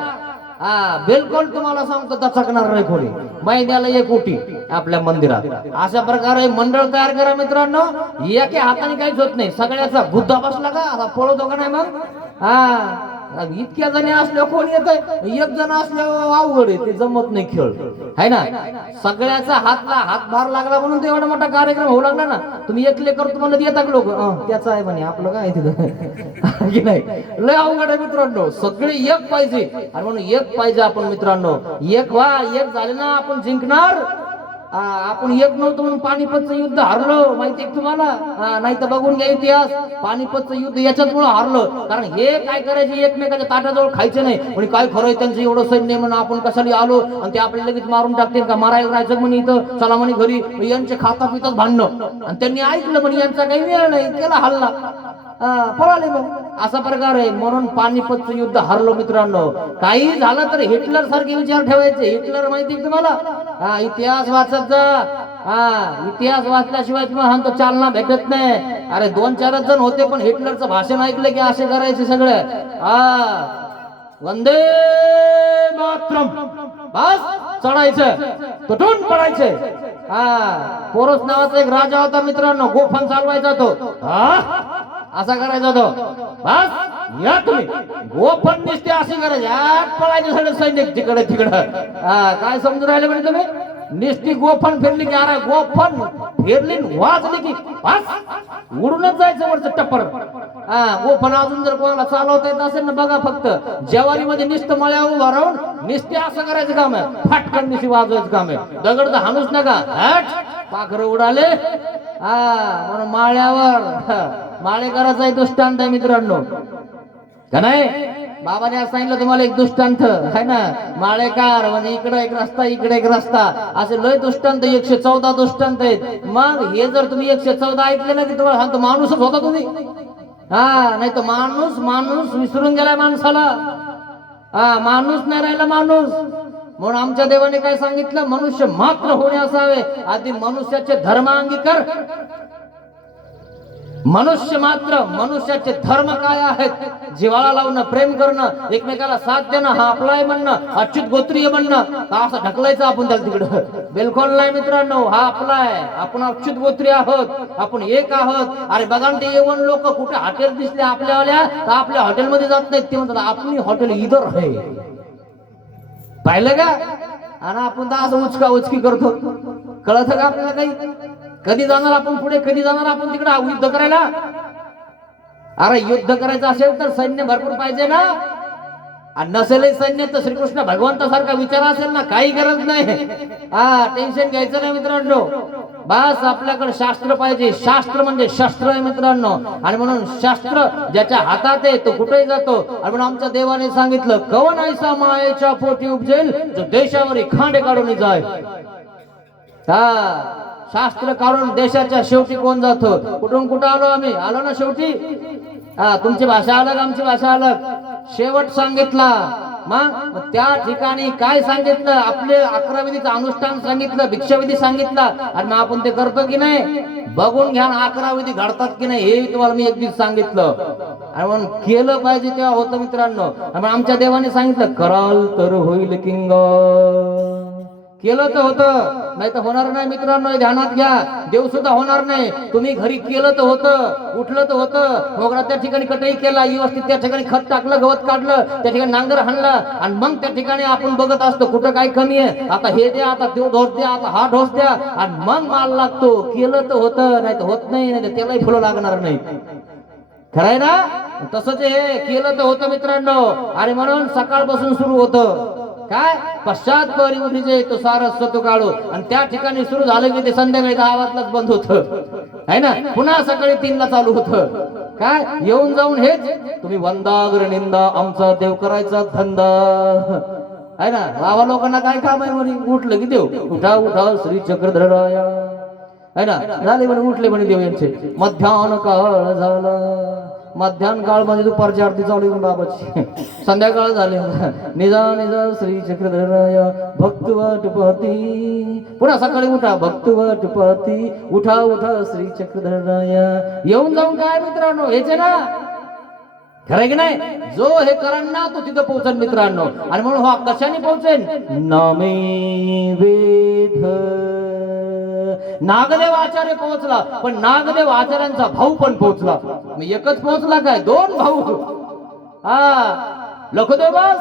बिलकुल तुम्हाला सांगतो दचकणार नाही कोणी. महिन्याला 1 कोटी आपल्या मंदिरात. अशा प्रकारे मंडळ तयार करा मित्रांनो. एका हाताने काहीच होत नाही. सगळ्याचा बुद्धा बसला का आता पळवतो का नाही मग. इतक्या जणी असल्यावर कोण येत, एक जण असल्यावर अवघड आहे, ते जमत नाही खेळ है ना. सगळ्याचा हातभार लागला म्हणून ते एवढा मोठा कार्यक्रम होऊ लागला ना. तुम्ही एकले करतो म्हणलं येतात लोक, त्याचं आहे म्हणे आपलं काय तिथं की नाही. लय अवघड आहे मित्रांनो. सगळे एक पाहिजे, आणि म्हणून एक पाहिजे आपण मित्रांनो. एक झाले ना आपण जिंकणार. आपण एक नव्हतं म्हणून पानिपतचं युद्ध हारलो, माहितीये तुम्हाला. नाही तर बघून घ्या इतिहास. पानिपतचं युद्ध याच्याचमुळे हारलं, कारण हे काय करायचे, एकमेकाच्या ताटाजवळ खायचे नाही. म्हणजे काय खरंय त्यांचं एवढं सैन्य म्हणून आपण कशाला आलो, आणि ते आपल्याला लगेच मारून टाकतील का, मारायला राहायचं म्हणे इथं, चला म्हणे घरी. यांचे खाता पितात भांडणं, आणि त्यांनी ऐकलं म्हणे यांचा काही वेळ नाही, केला हल्ला, पळाले मग. असा प्रकार आहे. म्हणून पानिपतचं युद्ध हारलो मित्रांनो. काही झालं तर हिटलर सारखे विचार ठेवायचे. हिटलर माहिती तुम्हाला, इतिहास वाचत जा. इतिहास वाचल्याशिवाय तुम्हाला तो चालना भेटत नाही. अरे 2-4 जण होते, पण हिटलरचं भाषण ऐकलं की असे करायचे सगळे. वंदे मातरम, बस चढायचं, तुटून पडायचे. पोरस नावाचा एक राजा होता मित्रांनो, गोफन चालवायचा तो. असा करायचा तो. बस या तुम्ही गोफन निसते असे करायचे, पळायचे सगळे सैनिक तिकडे तिकडं. काय समजून राहिले म्हणजे तुम्ही. निस्ती गोफन फिरली की, अरे गोफन फिरली वाजली की बस उडूनच जायचं वरचं टप्पर. गोफन अजून जर कोणाला चालवता येत असेल ना बघा, फक्त ज्वारीमध्ये निस्तं मळ्या उभा राहून निस्ते असं करायचं काम आहे, फाटकन निस्ती वाजवायचं काम आहे. दगड तर हाणूच नका, पाखरं उडाले. म्हणून माळे करायचा दृष्टांत आहे मित्रांनो, का नाही. बाबाने असं सांगितलं तुम्हाला एक दृष्टांत आहे ना, माळेकार म्हणजे इकडे एक रस्ता, इकडे एक रस्ता, असे लय दृष्टांत 114 दृष्टांत आहेत. मग हे जर तुम्ही 114 ऐकले ना की तुम्हाला सांगतो माणूसच होता तुम्ही. नाही तर माणूस विसरून गेलाय माणसाला. माणूस नाही राहिला माणूस. म्हणून आमच्या देवाने काय सांगितलं, मनुष्य मात्र होणे असावे. आधी मनुष्याचे धर्म अंगीकार. मनुष्य मात्र, मनुष्याचे धर्म काय आहेत, जिव्हाळा लावणं, प्रेम करणं, एकमेकाला साथ देणं, हा आपला आहे म्हणणं, अच्युत गोत्रीय म्हणणं, का असं ढकलायचं आपण त्याला तिकडं, बिलकुल नाही मित्रांनो. हा आपला आहे, आपण अच्युत गोत्री आहोत, आपण एक आहोत. अरे बघा ते येऊन लोक कुठे हॉटेल दिसले आपल्यावाल्या तर आपल्या हॉटेलमध्ये जात नाहीत, ते म्हणतात आपली हॉटेल इधर आहे, पाहिलं का. आणि आपण तर असं उचकी करतो, कळत का आपल्याला काही. कधी जाणार आपण पुढे, कधी जाणार आपण तिकडे युद्ध करायला. अरे युद्ध करायचं असेल तर सैन्य भरपूर पाहिजे ना. आणि नसेल सैन्य तर श्रीकृष्ण भगवंतासारखा विचार असेल ना, काही गरज नाही. टेन्शन घ्यायचं नाही मित्रांनो. बस आपल्याकडे शास्त्र पाहिजे. शास्त्र म्हणजे शस्त्र आहे मित्रांनो. आणि म्हणून शास्त्र ज्याच्या हातात आहे तो कुठेही जातो. आणि म्हणून आमच्या देवाने सांगितलं, कवन ऐसा मायेच्या पोटी उपजेल जो देशावर खांडे काढून जाय. शास्त्र काढून देशाच्या शेवटी कोण जातो. कुठून कुठं आलो आम्ही, आलो ना शेवटी. तुमची भाषा अलग, आमची भाषा अलग. शेवट सांगितला. मग त्या ठिकाणी काय सांगितलं, आपले 11 विधीचं अनुष्ठान सांगितलं, भिक्षाविधी सांगितला. आणि मग आपण ते करतो की नाही, बघून घ्या 11 विधी घडतात की नाही, हे तुम्हाला मी एक दिवस सांगितलं. आणि म्हणून केलं पाहिजे तेव्हा होतं मित्रांनो. आणि आमच्या देवाने सांगितलं, कराल तर होईल किंग. केलं तर होतं, नाही तर होणार नाही मित्रांनो. ध्यानात घ्या, देव सुद्धा होणार नाही. तुम्ही घरी केलं तर होतं, उठलं तर होतं, मोगरा त्या ठिकाणी कटई केला, व्यवस्थित त्या ठिकाणी खत टाकलं, गवत काढलं, त्या ठिकाणी नांगर हाणला, आणि मग त्या ठिकाणी आपण बघत असतो कुठं काय कमी आहे, आता हे द्या, आता तो ढोस द्या, आता हा ढोस द्या, आणि मग माल लागतो. केलं तर होतं, नाही तर होत नाही, नाही तर त्यालाही फुलं लागणार नाही. खरंय ना? तसंच हे केलं तर होतं मित्रांनो. आणि म्हणून सकाळपासून सुरू होतं काय, पश्चात परिवृत्तीचे तो सारस्वत काढू, आणि त्या ठिकाणी सुरू झालं की ते संध्याकाळी 10 वाजताच बंद होतं, है ना. पुन्हा सकाळी 3 ला चालू होतं. काय येऊन जाऊन हेच तुम्ही वंदागर निंदा, आमचा देव करायचा धंदा, है ना. गावा लोकांना काय काम आहे म्हणे, उठलं की देव, उठा उठा श्री चक्रधराया, है ना. झाले म्हणे, उठले म्हणे देव यांचे. मध्यान काळ झाला, मध्यान काळ म्हणजे दुपारची आरती चालू आहे बाबाची. संध्याकाळ झाले, निजा निजा श्री चक्रधराय भक्तवटपती. पुन्हा सकाळी उठा, भक्तवटपती, उठा उठा श्री चक्रधराय. येऊन जाऊन काय मित्रांनो, हेच आहे ना. खरं की नाही. जो हे करण ना तो तिथं पोहोचेल मित्रांनो. आणि म्हणून हा कशाने पोहोचेल, नामे वेद. नागदेव आचार्य पोहोचला, पण नागदेव आचार्यांचा भाऊ पण पोहोचला. एकच पोहोचला काय, 2 भाऊ. लखोदेवास,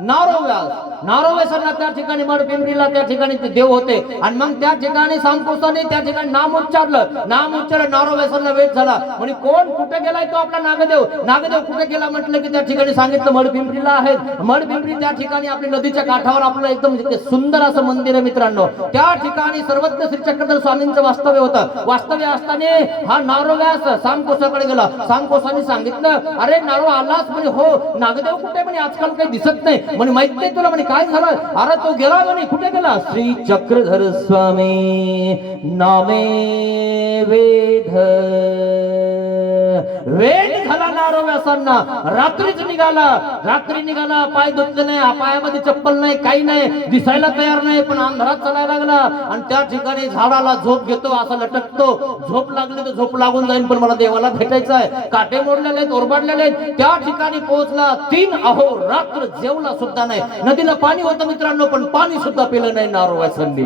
नारोव्यास. नारोव्यासांना त्या ठिकाणी मडपिंपरीला त्या ठिकाणी ते देव होते, आणि मग त्या ठिकाणी सांगपोसाने त्या ठिकाणी नाम उच्चारलं. नाम उच्चारलं, नारोव्यासांना वेद झाला. म्हणजे कोण कुठे गेलाय, तो आपला नागदेव. नागदेव कुठे गेला म्हटलं की त्या ठिकाणी सांगितलं मडपिंपरीला आहे. मडपिंपरी त्या ठिकाणी आपली नदीच्या काठावर आपलं एकदम सुंदर असं मंदिर आहे मित्रांनो. त्या ठिकाणी सर्वज्ञ श्री चक्रधर स्वामींचं वास्तव्य होतं. वास्तव्य असताना हा नारोव्यास सांगपोसाकडे गेला. सांगपोसाने सांगितलं, अरे नारो आलास म्हणे, हो. नागदेव कुठे म्हणे, आजकाल काही दिसत नाही म्हणे, माहित नाही तुला म्हणे, काय झालं. अरे तो गेला म्हणे, कुठे गेला, श्री चक्रधर स्वामी नामे वेद. वेद झाला नारोव्यासांना. रात्रीच निघाला, रात्री निघाला, पाय धुतले नाही, पायामध्ये चप्पल नाही, काही नाही, दिसायला तयार नाही, पण अंधारात चालायला लागला. आणि त्या ठिकाणी झाडाला झोप घेतो, असा लटकतो. झोप लागली तर झोप लागून जाईल, पण मला देवाला भेटायचं आहे. काटे मोडलेले आहेत, ओरबाडलेले आहेत. त्या ठिकाणी पोहोचला. 3 अहोरात्र जेवला सुद्धा नाही. नदीला पाणी होतं मित्रांनो, पण पाणी सुद्धा पिलं नाही नारोव्यासांनी,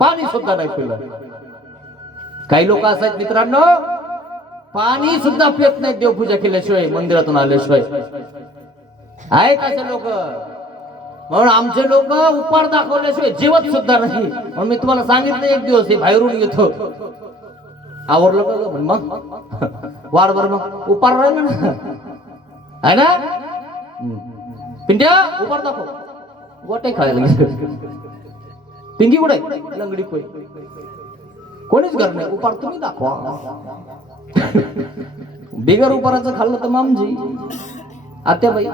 पाणी सुद्धा नाही पिलं. काही लोक असं आहेत मित्रांनो, पाणी सुद्धा पित नाही देवपूजा केल्याशिवाय, मंदिरातून आल्याशिवाय. आहे कसे लोक. म्हणून आमचे लोक उपार दाखवल्याशिवाय जेवत सुद्धा नाही. म्हणून मी तुम्हाला सांगितलं, एक दिवस हे बाहेरून येतो, आवरलं का मग वाढ मग उपार राहिलं ना, आहे ना. पिंट्या उपार दाखव, गोटे खायला पिंगी कुठे, लंगडी कोणीच घर नाही, उपार तुम्ही दाखवा. बिगर उपाराचं खाल्लं तर मामजी आत्याबाई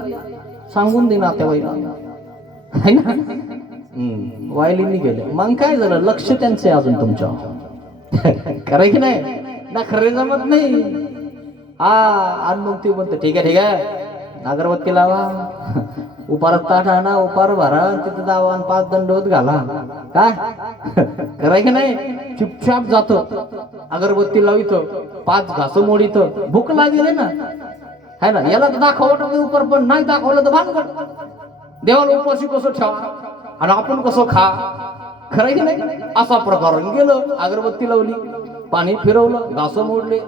सांगून दे ना, आत्याबाईला है ना. वायलीनी गेले, मग काय झालं, लक्ष त्यांचे अजून तुमच्या. खरं की नाही ना, खरे जमत नाही. आणि मग ते म्हणते ठीक आहे ठीक आहे, अगरबत्ती लावा, उपारात ताट आणा, उपार भरा, तिथे दावा, 5 दंडवत घाला. काय खरं की नाही. चुपचाप जातो, अगरबत्ती लावितो, 5 घास मोडीतो. भूक लागेल ना, है ना. याला तर दाखवत उपर, पण नाही दाखवलं तर भानगड. देवाला उपाशी कसं ठेवा आणि आपण कसं खा. खरं की नाही. असा प्रकार गेलं, अगरबत्ती लावली, पाणी फिरवलं, घास मोडले,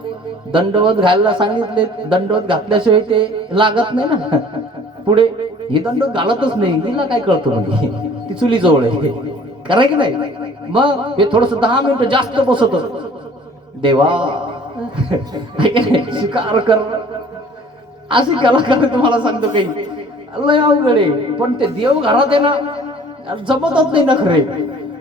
दंडवत घालायला सांगितले. दंडवत घातल्याशिवाय ते लागत नाही ना. पुढे ही दंडवत घालतच नाही, तिला काय कळतं म्हणजे, ती चुली जवळ आहे. खरं की नाही. मग हे थोडस 10 मिनिटं जास्त बसत, देवा स्वीकार कर. अशी कलाकार तुम्हाला सांगतो काही लय अवघड आहे. पण ते देव घरात आहे ना, जमतच नाही ना. खरे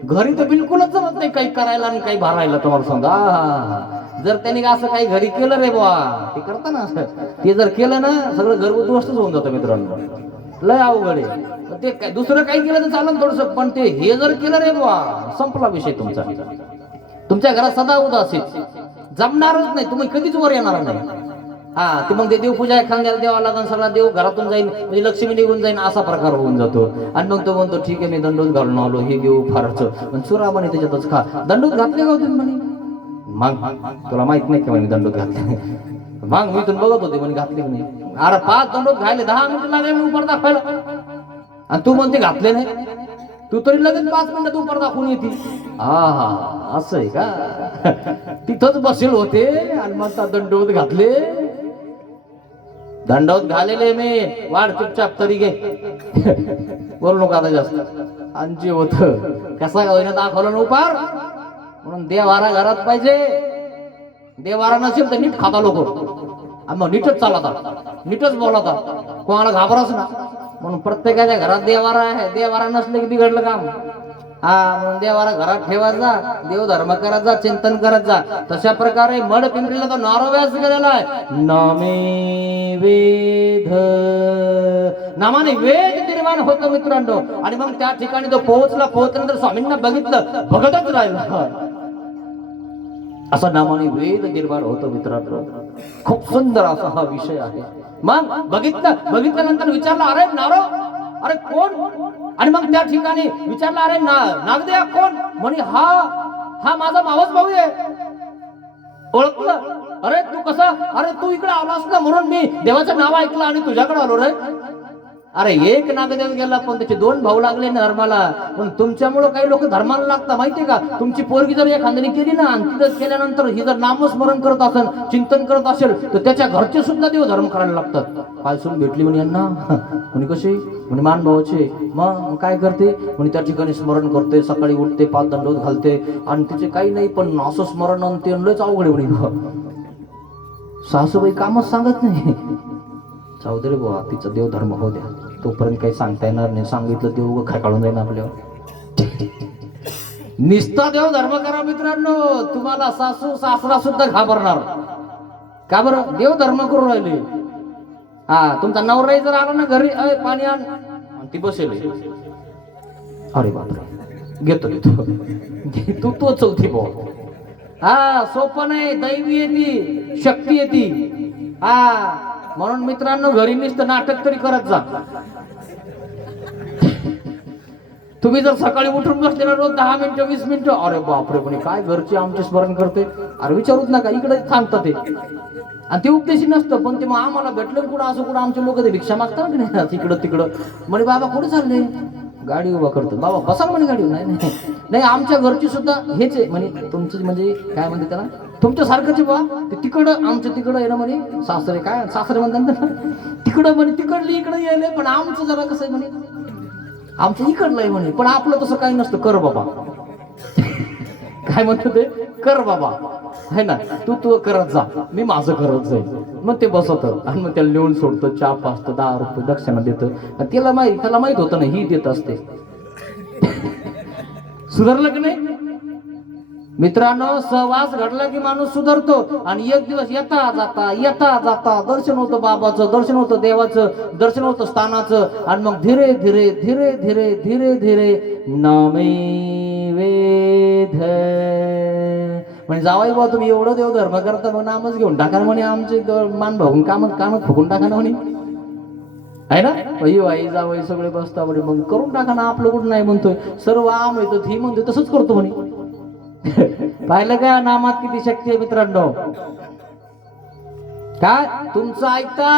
घरी तर बिलकुलच जमत नाही काही करायला आणि काही भरायला. तुम्हाला सांगा, जर त्यांनी असं काही घरी केलं रे बुवा, ते करता ना असं, ते जर केलं ना, सगळं घरगुती वस्तूच होऊन जातं मित्रांनो. लय अवघड आहे. ते काय दुसरं काही केलं तर चालेल थोडस, पण ते हे जर केलं रे बुवा, संपला विषय तुमचा. तुमच्या घरात सदा उदासीत, जमणारच नाही, तुम्ही कधीच वर येणार नाही. ते मग ते देवपूजा एखाद्याला द्यावा लागेल, सगळा देव घरातून जाईल, म्हणजे लक्ष्मी निघून जाईल, असा प्रकार होऊन जातो. आणि मग तो म्हणतो ठीक आहे, मी दंडोत घालून आलो, हे देऊ फारच, पण चुरा म्हणे त्याच्यातच खा. दंडोत घातले का तुम्ही म्हणे, मग तुला माहित नाही का म्हणे दंडोत घातले. मग मी तुम्ही बघत होते म्हणे घातले नाही. अरे 5 दंडोत घायले, 10 मिनिटं लागले मी उपर दाखवायला, आणि तू म्हणते घातले नाही. तू तरी लगेच 5 मिनिटात उपर दाखवून येते. हा असं आहे का? तिथंच बसेल होते आणि मग दंडवत घातले. दंडवत घालेले मी, वाढ चुपचाप तरी घे. बोलू नका आता जास्त. आणि जे होत कसा होईना दाखवलं ना उपार. म्हणून देवारा घरात पाहिजे. देवारा नसेल तर नीट खाता लोक, मग नीटच चालता, नीटच बोलता, कोणाला घाबरच ना. म्हणून प्रत्येकाच्या घरात देवारा आहे. देवारा नसले की बिघडलं काम. म्हणून देवारा घरात ठेवायचा, देव धर्म करत जा, चिंतन करत जा. तशा प्रकारे मड पिंपरीला तो नारोव्यास गेलेला आहे. नामे वेद, नामाने वेद निर्माण होतं मित्रांनो. आणि मग त्या ठिकाणी तो पोहोचल्यानंतर स्वामींना बघितलं, बघतच राहिला. असा नामाने वेद निर्माण होतो मित्रांनो. खूप सुंदर असा हा विषय आहे. मग बघितल्यानंतर विचारलं, अरे नारो, अरे कोण? आणि मग त्या ठिकाणी विचारलं, अरे नागदेव कोण? म्हणे हा माझा मावस भाऊ आहे. ओळखलं? अरे तू कसा? अरे तू इकडे आलास ना म्हणून मी देवाचं नाव ऐकलं आणि तुझ्याकडे आलो रे. अरे एक नागदेव गेला पण त्याचे 2 भाऊ लागले ना धर्माला. पण तुमच्यामुळे काही लोक धर्माला लागतात माहितीये का? तुमची पोरगी जर एखाद्याने केली ना आणि तिथं केल्यानंतर ही जर नामस्मरण करत असेल, चिंतन करत असेल, तर त्याच्या घरचे सुद्धा देव धर्म करायला लागतात. काय सून भेटली म्हणे यांना? म्हणे कशी? म्हणे मान भावाचे. मग काय करते? म्हणे त्या ठिकाणी स्मरण करते, सकाळी उठते, 5 दंडवत घालते आणि तिचे काही नाही पण असं स्मरण आणि ते लयच अवघड म्हणे. सासूबाई कामच सांगत नाही. चौधरी बुवा तिचा देव धर्म हो द्या, तोपर्यंत काही सांगता येणार नाही. सांगितलं देव खकाळून जाईल आपल्यावर. निस्ता देव धर्म करा मित्रांनो, तुम्हाला सासू सासरा सुद्धा घाबरणार. का बरं? देव धर्म करू राहिले. तुमचा नवराही जर आला ना घरी, पाणी आण, ती बसेल. अरे बापरे, घेतो तू चौथी भाऊ. सोपं नाही, दैवी येते, शक्ती येते. म्हणून मित्रांनो घरी नुसतं नाटक तरी करत जा. तुम्ही जर सकाळी उठून बसले ना रोज 10 मिनिटं 20 मिनिटं, अरे बापरे म्हणे काय घरचे आमचे स्मरण करते. अरे विचारूच नका, इकडे थांबतात ते. आणि ते उपदेशी नसतं पण ते मग आम्हाला भेटलं कुठं असं कुठं आमचे लोक ते भिक्षा मागतात की नाही तिकडं तिकडं. म्हणे बाबा कुठे चालले? गाडी उभा करतो. बाबा बसा म्हणे गाडी. नाही आमच्या घरची सुद्धा हेच आहे म्हणे. तुमचं म्हणजे काय म्हणते त्याला, तुमच्या सारखंच बा. ते तिकडं आमच्या तिकडं आहे ना म्हणे, सासरे काय सासरे म्हणतात तिकडं म्हणे, तिकडली इकडे यायले. पण आमचं जरा कसं आहे म्हणे, आमचं इकडलं आहे म्हणे. पण आपलं तसं काही नसतं. कर बाबा. काय म्हणतो ते? कर बाबा है ना, तू करत जा, मी माझं करत जाईल. मग ते बसत आणि मग त्याला लिहून सोडतं, चहा पाचतं, 10 रुपये दक्षिणा देतं. त्याला माहित होतं ना ही देत असते. सुधारलं की नाही मित्रांनो? सहवास घडला की माणूस सुधारतो. आणि एक दिवस येता जाता दर्शन होतं बाबाचं, दर्शन होतं देवाचं, दर्शन होतं स्थानाचं. आणि मग धीरे धीरे धीरे धीरे धीरे धीरे नामे वेद. म्हणजे जावाई बा तुम्ही एवढं देव धर्म करता, मग नामच घेऊन टाका म्हणे. आमचे मान भागून कामात फुकून टाका ना म्हणे, आहे ना. आई जावई सगळे बसता म्हणे, मग करून टाका ना. आपलं कुठं नाही म्हणतोय, सर्व आम येतो ही म्हणतोय, तसंच करतो म्हणे. पाहिलं का नामात किती शक्ती आहे मित्रांनो? काय तुमचं ऐकता?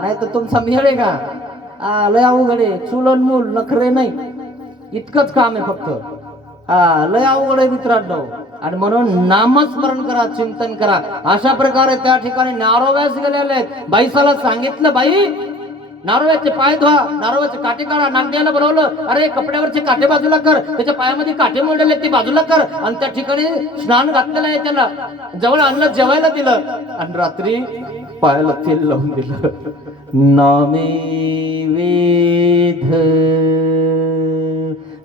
नाही तर तुमचा मेळ आहे का? लय अवघड आहे. चुलन मूल नखरे नाही, इतकंच काम आहे फक्त. लय अवघड आहे मित्रांनो. आणि म्हणून नामस्मरण करा, चिंतन करा. अशा प्रकारे त्या ठिकाणी नारोव्यास गेलेले आहेत. बाईसाला सांगितलं, बाई नारोव्याचे पाय धुवा, नारोव्याचे काटे काढा. नागदेवाला बोलवलं, अरे कपड्यावरचे काटे बाजूला कर, त्याच्या पायामध्ये काटे मोडलेले ते बाजूला कर. आणि त्या ठिकाणी स्नान घातलेलं आहे, त्याला जवळ आणलं, जेवायला दिलं आणि रात्री पायाला तेल लावून दिलं. नामे वेद,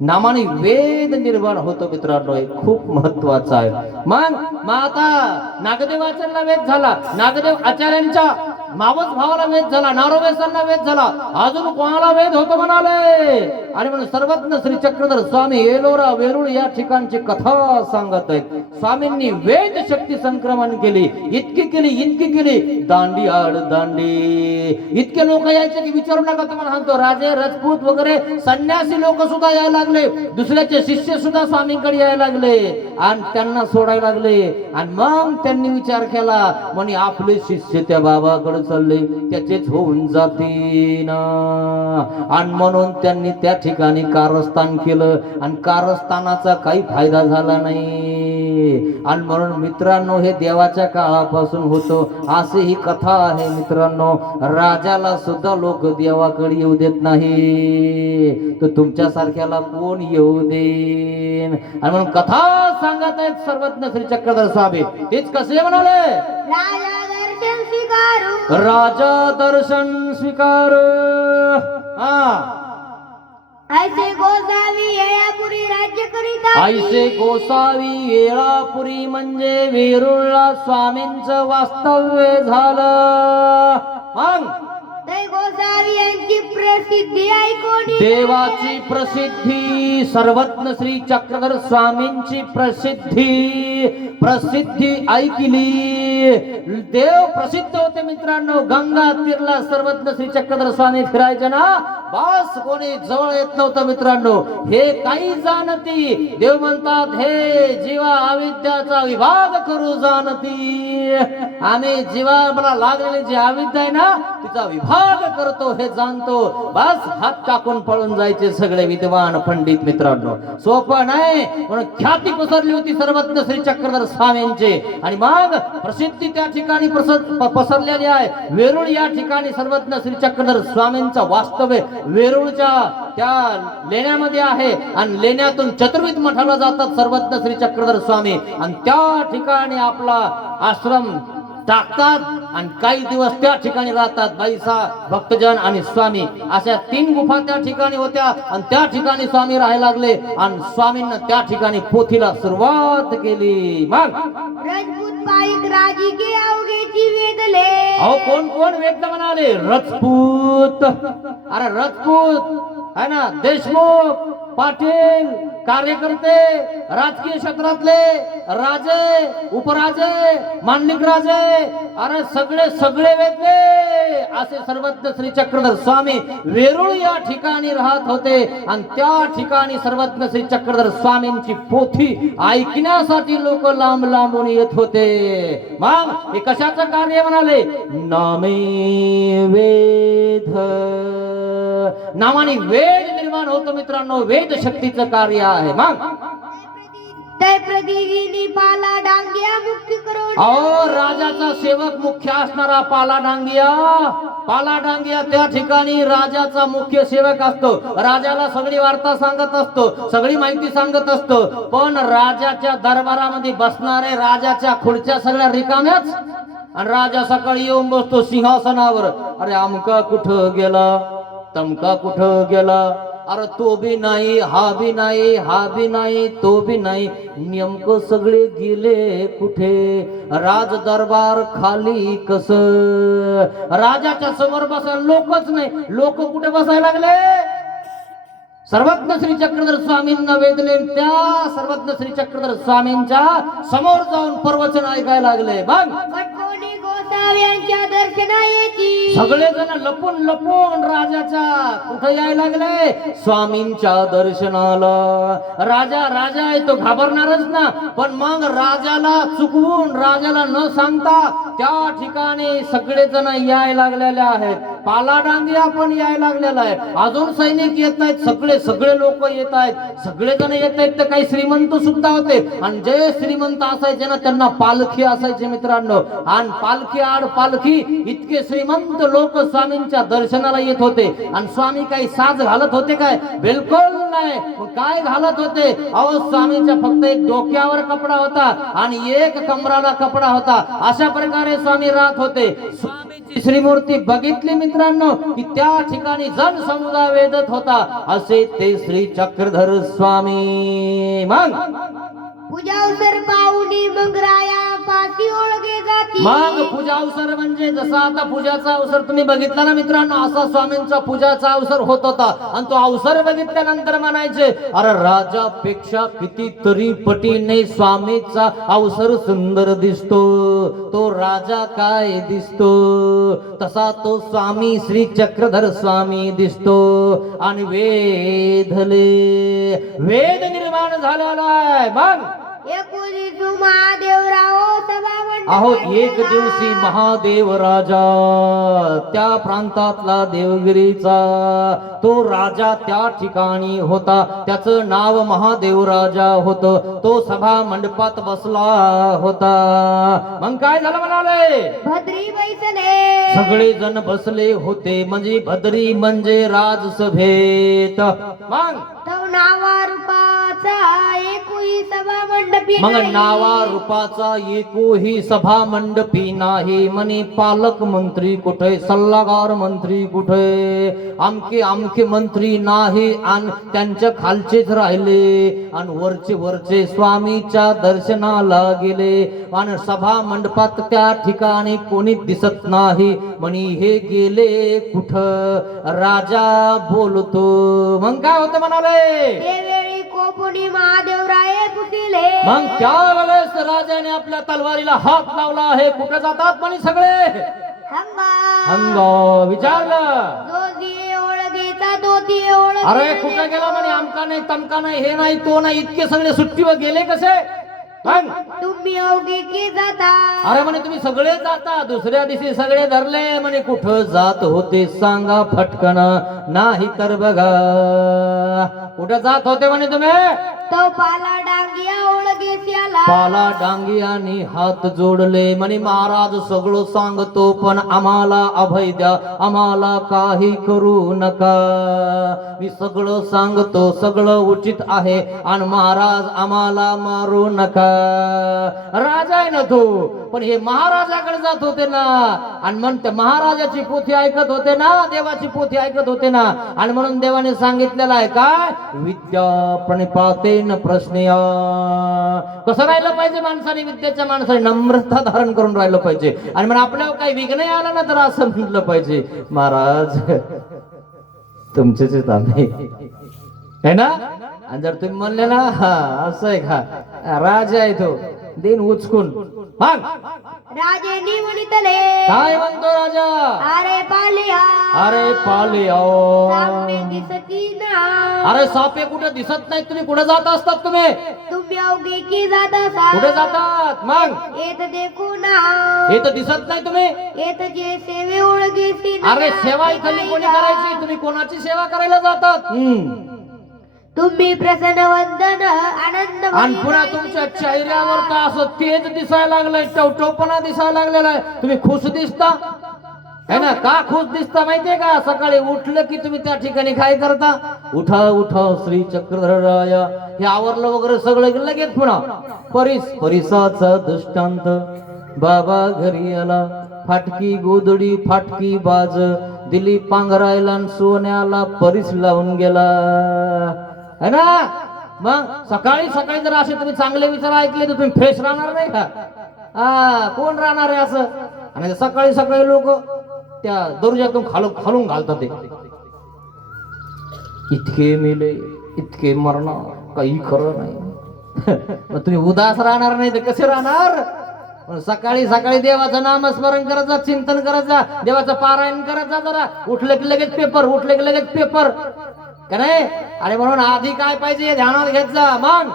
नामाने वेद निर्माण होतो मित्रांनो. हे खूप महत्वाचं आहे. मग आता नागदेव आचार्याला वेद झाला, नागदेव आचार्यांच्या मावस भावाला वेद झाला, नारोवेसांना वेद झाला, अजून कोणाला वेद होतो म्हणाले. आणि म्हणून सर्वज्ञ श्री चक्रधर स्वामी एलोरा वेरूळ या ठिकाणची कथा सांगत आहेत. स्वामींनी वेद शक्ती संक्रमण केली, इतकी केली, दांडी आड दांडी. इतके लोक यायचे की विचारू नका. तुम्हाला सांगतो, राजे राजपूत वगैरे संन्यासी लोक सुद्धा यायला लागले, दुसऱ्याचे शिष्य सुद्धा स्वामींकडे यायला लागले आणि त्यांना सोडायला लागले. आणि मग त्यांनी विचार केला, म्हणे आपले शिष्य त्या बाबाकडे पुढे चालले त्याचेच होऊन जाते ना. आणि म्हणून त्यांनी त्या ठिकाणी कारस्थान केलं आणि कारस्थानाचा काही फायदा झाला नाही. आणि म्हणून मित्रांनो हे देवाच्या काळापासून होतो. अशी ही कथा आहे मित्रांनो. राजाला सुद्धा लोक देवाकडे येऊ देत नाही, तर तुमच्यासारख्याला कोण येऊ देईन. आणि म्हणून कथा सांगत आहेत सर्वज्ञ श्री चक्रधर स्वामी. तेच कसे म्हणाले, राजा दर्शन स्वीकार. ऐसे गोसावी येळापुरी राज्य करीता, ऐसे गोसावी येळापुरी म्हणजे वेरूळला स्वामींचं वास्तव्य झालं. मग ते गोसावी यांची प्रसिद्धी ऐकून देवाची प्रसिद्धी, सर्वज्ञ श्री चक्रधर स्वामींची प्रसिद्धी ऐकली. देव प्रसिद्ध होते मित्रांनो. गंगा तीरला सर्वज्ञ श्री चक्रधर स्वामी फिरायचे ना, बस कोणी जवळ येत नव्हतं मित्रांनो. हे काही जाणती. देव म्हणतात हे जीवा अविद्याचा विभाग करू जाणती. आम्ही जीवाला लागलेली जी अविद्या आहे ना तिचा विभाग करतो हे जाणतो. बस हात टाकून पळून जायचे सगळे विद्वान पंडित मित्रांनो. सोपं नाही. म्हणून ख्याती पसरली होती सर्वज्ञ श्री चक्रधर स्वामींचे. आणि मग प्रसिद्धी त्या ठिकाणी पसरलेली आहे. वेरूळ या ठिकाणी सर्वज्ञ श्री चक्रधर स्वामींचा वास्तव्य वेरूळच्या त्या लेण्यामध्ये आहे. आणि लेण्यातून चतुर्विध मठाला जातात सर्वज्ञ श्री चक्रधर स्वामी आणि त्या ठिकाणी आपला आश्रम टाकतात आणि काही दिवस त्या ठिकाणी राहतात. बाईसा भक्तजन आणि स्वामी अशा 3 गुफा त्या ठिकाणी होत्या आणि त्या ठिकाणी स्वामी राहायला लागले. आणि स्वामींना त्या ठिकाणी पोथीला सुरुवात केली. मग राजपूत पाईक राजी के अवघेची वेदले. अहो कोण कोण वेद म्हणाले, राजपूत. अरे राजपूत है ना, देशमुख, पाटील, कार्यकर्ते, राजकीय क्षेत्रातले राजे, उपराजे, मांडलिक राजे, अरे सगळे वेदले असे सर्वज्ञ श्री चक्रधर स्वामी वेरूळ या ठिकाणी राहत होते. आणि त्या ठिकाणी सर्वज्ञ श्री चक्रधर स्वामींची पोथी ऐकण्यासाठी लोक लांब लांबून येत होते. मग हे कशाचं कार्य म्हणाले, नामे वेद. नामाने वेद निर्माण होतो मित्रांनो. वेद शक्तीचं कार्य आहे. मग ते प्रतिनिधी पाला डांगिया मुख्य करून. अहो राजाचा सेवक मुख्य असणारा पाला डांगिया त्या ठिकाणी राजाचा मुख्य सेवक असतो. राजाला सगळी वार्ता सांगत असतो, सगळी माहिती सांगत असतो. पण राजाच्या दरबारामध्ये बसणारे राजाच्या खुर्च्या सगळ्या रिकाम्याच. आणि राजा सकाळी येऊन बसतो सिंहासनावर. अरे अमका कुठं गेला, तमका कुठं गेला, अरे तो भी नाही, हा भी नाही, हा भी नाही, तो भी नाही, नेमकं सगळे गेले कुठे. राज दरबार खाली कस. राजाच्या समोर बसायला लोकच नाही. लोक कुठे बसायला लागले, सर्वज्ञ श्री चक्रधर स्वामींना वेदले. त्या सर्वज्ञ श्री चक्रधर स्वामींच्या समोर जाऊन प्रवचन ऐकायला लागले. बघ यांच्या दर्शनाची सगळेजण लपून राजाच्या कुठे यायला लागले, स्वामींच्या दर्शनाला. राजा आहे तो घाबरणारच ना. पण मग राजाला चुकवून, राजाला न सांगता त्या ठिकाणी सगळेजण यायला लागलेले आहेत. पालाडांगिया पण यायला लागलेला आहे. अजून सैनिक येत आहेत. सगळे लोक येत आहेत. सगळेजण येत आहेत. तर काही श्रीमंत सुद्धा होते. आणि जे श्रीमंत असायचे ना त्यांना पालखी असायचे मित्रांनो. आणि पालखी आड पालखी इतके श्रीमंत लोक स्वामींच्या दर्शनाला येत होते. आणि स्वामी काही साज घालत होते काय, बिलकुल नाही. काय घालत होते, अहो स्वामींच्या फक्त एक डोक्यावर कपडा होता आणि एक कमराला कपडा होता. अशा प्रकारे स्वामी राहत होते. स्वामीची श्रीमूर्ती बघितली मित्रांनो की त्या ठिकाणी जन समुदाय वेदत होता. असे ते श्री चक्रधर स्वामी. मग पूजावसर पाहुणी मग राया पासी ओळखे जाती. मग पूजा अवसर म्हणजे जसा आता पूजाचा अवसर तुम्ही बघितला ना मित्रांनो, असा स्वामींचा पूजाचा अवसर होत होता. आणि तो अवसर बघितल्यानंतर म्हणायचे, अरे राजापेक्षा कितीतरी पटीने स्वामीचा अवसर सुंदर दिसतो. तो राजा काय दिसतो तसा तो स्वामी श्री चक्रधर स्वामी दिसतो. आणि वेद निर्माण झालेला आहे. मग एकोणीस महादेवराव सभा अहो एक दिवशी महादेव राजा त्या प्रांतातला देवगिरीचा तो राजा त्या ठिकाणी होता. त्याचं नाव महादेव राजा होत. तो सभा मंडपात बसला होता. मग काय झालं म्हणाले? भद्री बैसले. सगळे जण बसले होते म्हणजे भद्री म्हणजे राजसभेत. मग तो नावा रूपाचा एकूही सभा मंडपी मग नाही. नावा रूपाचा एकोही सभा मंडपी नाही. म्हणे पालकमंत्री कुठे, सल्लागार मंत्री कुठे, आमके आमके मंत्री नाही. आणि त्यांच्या खालचेच राहिले आणि वरचे वरचे स्वामीच्या दर्शनाला गेले. आणि सभा मंडपात त्या ठिकाणी कोणी दिसत नाही. म्हणे हे गेले कुठं? राजा बोलतो. मग काय होतं म्हणाले? त्यावेळी कोपुनी महादेवराये पुसिले. मग त्यावेळेस राजाने आपल्या तलवारीला हात लावला. हे कुठे जातात म्हणे सगळे? हंगा विचारलं. जो दिये ओळखीचा तो दिये ओळख. अरे कुठे गेला म्हणे? आमका नाही तमका नाही हे नाही तो नाही. इतके सगळे सुट्टीवर गेले कसे? मग तुम्ही अवघी की जाता. अरे म्हणे तुम्ही सगळे जाता. दुसऱ्या दिवशी सगळे धरले. म्हणे कुठं जात होते सांगा फटकन, नाही तर बघा. कुठं जात होते म्हणे तुम्ही? तो पाला डांगिया ओळखीस आला. पाला डांगियानी हात जोडले. म्हणे महाराज सगळं सांगतो पण आम्हाला अभय द्या, आम्हाला काही करू नका. मी सगळं सांगतो, सगळं उचित आहे आणि महाराज आम्हाला मारू नका. राजा आहे ना तो, पण हे महाराजाकडे जात होते ना आणि म्हणते महाराजाची पोथी ऐकत होते ना, देवाची पोथी ऐकत होते ना. आणि म्हणून देवाने सांगितलेलं आहे काय? विद्या प्रणिपातेन प्रश्नया. कसं राहिलं पाहिजे माणसाने? विद्याच्या माणसाने नम्रता धारण करून राहिलं पाहिजे. आणि मग आपल्याला काही विघ्न आलं ना तर असं म्हटलं पाहिजे, महाराज तुमचेच आम्ही है ना. आणि जर तुम्ही म्हणले ना हा असं आहे का, राजा आहे तो, देन उचकून. मग राजेनी म्हणितले. काय म्हणतो राजा? अरे पालिया. अरे पालिया. सापे दिसती ना. अरे सापे कुठे दिसत नाहीत. तुम्ही कुठे जात असतात? तुम्ही तुम्ही अवघी की जात असा. कुठे जातात? मग येत देखू ना. हे तर दिसत नाही तुम्ही. येत जे सेवे ओळखीसी. अरे सेवा इथली कोणी करायची? तुम्ही कोणाची सेवा करायला जातात? तुम्ही प्रसन्न वंदन आनंद. आणि पुन्हा तुमच्या चेहऱ्यावर तर असं तेज दिसायला लागलंय, टवटवपणा दिसायला लागलेला आहे. तुम्ही खुश दिसता है ना. का खुश दिसता माहितीये का? सकाळी उठलं की तुम्ही त्या ठिकाणी काय करता? उठा उठा श्री चक्रधर राया. हे आवरलं वगैरे सगळं लगेच पुन्हा परिसाचा दृष्टांत. बाबा घरी आला, फाटकी गोदडी फाटकी बाज दिली पांघरायला आणि सोन्याला परीस लावून गेला है ना. मग सकाळी सकाळी जर असे तुम्ही चांगले विचार ऐकले तर तुम्ही फ्रेश राहणार नाही का? कोण राहणार आहे असं? आणि सकाळी सकाळी लोक त्या दर्जातून खालून घालतात. ते इतके मेले, इतके मरणार, काही खरं नाही. मग तुम्ही उदास राहणार नाही तर कसे राहणार? पण सकाळी सकाळी देवाचं नामस्मरण करत जा, चिंतन करत जा, देवाचं पारायण करत जा. जरा उठलं की लगेच पेपर, उठलं की लगेच पेपर का नाही. आणि म्हणून आधी काय पाहिजे हे ध्यानात घेत जा. मग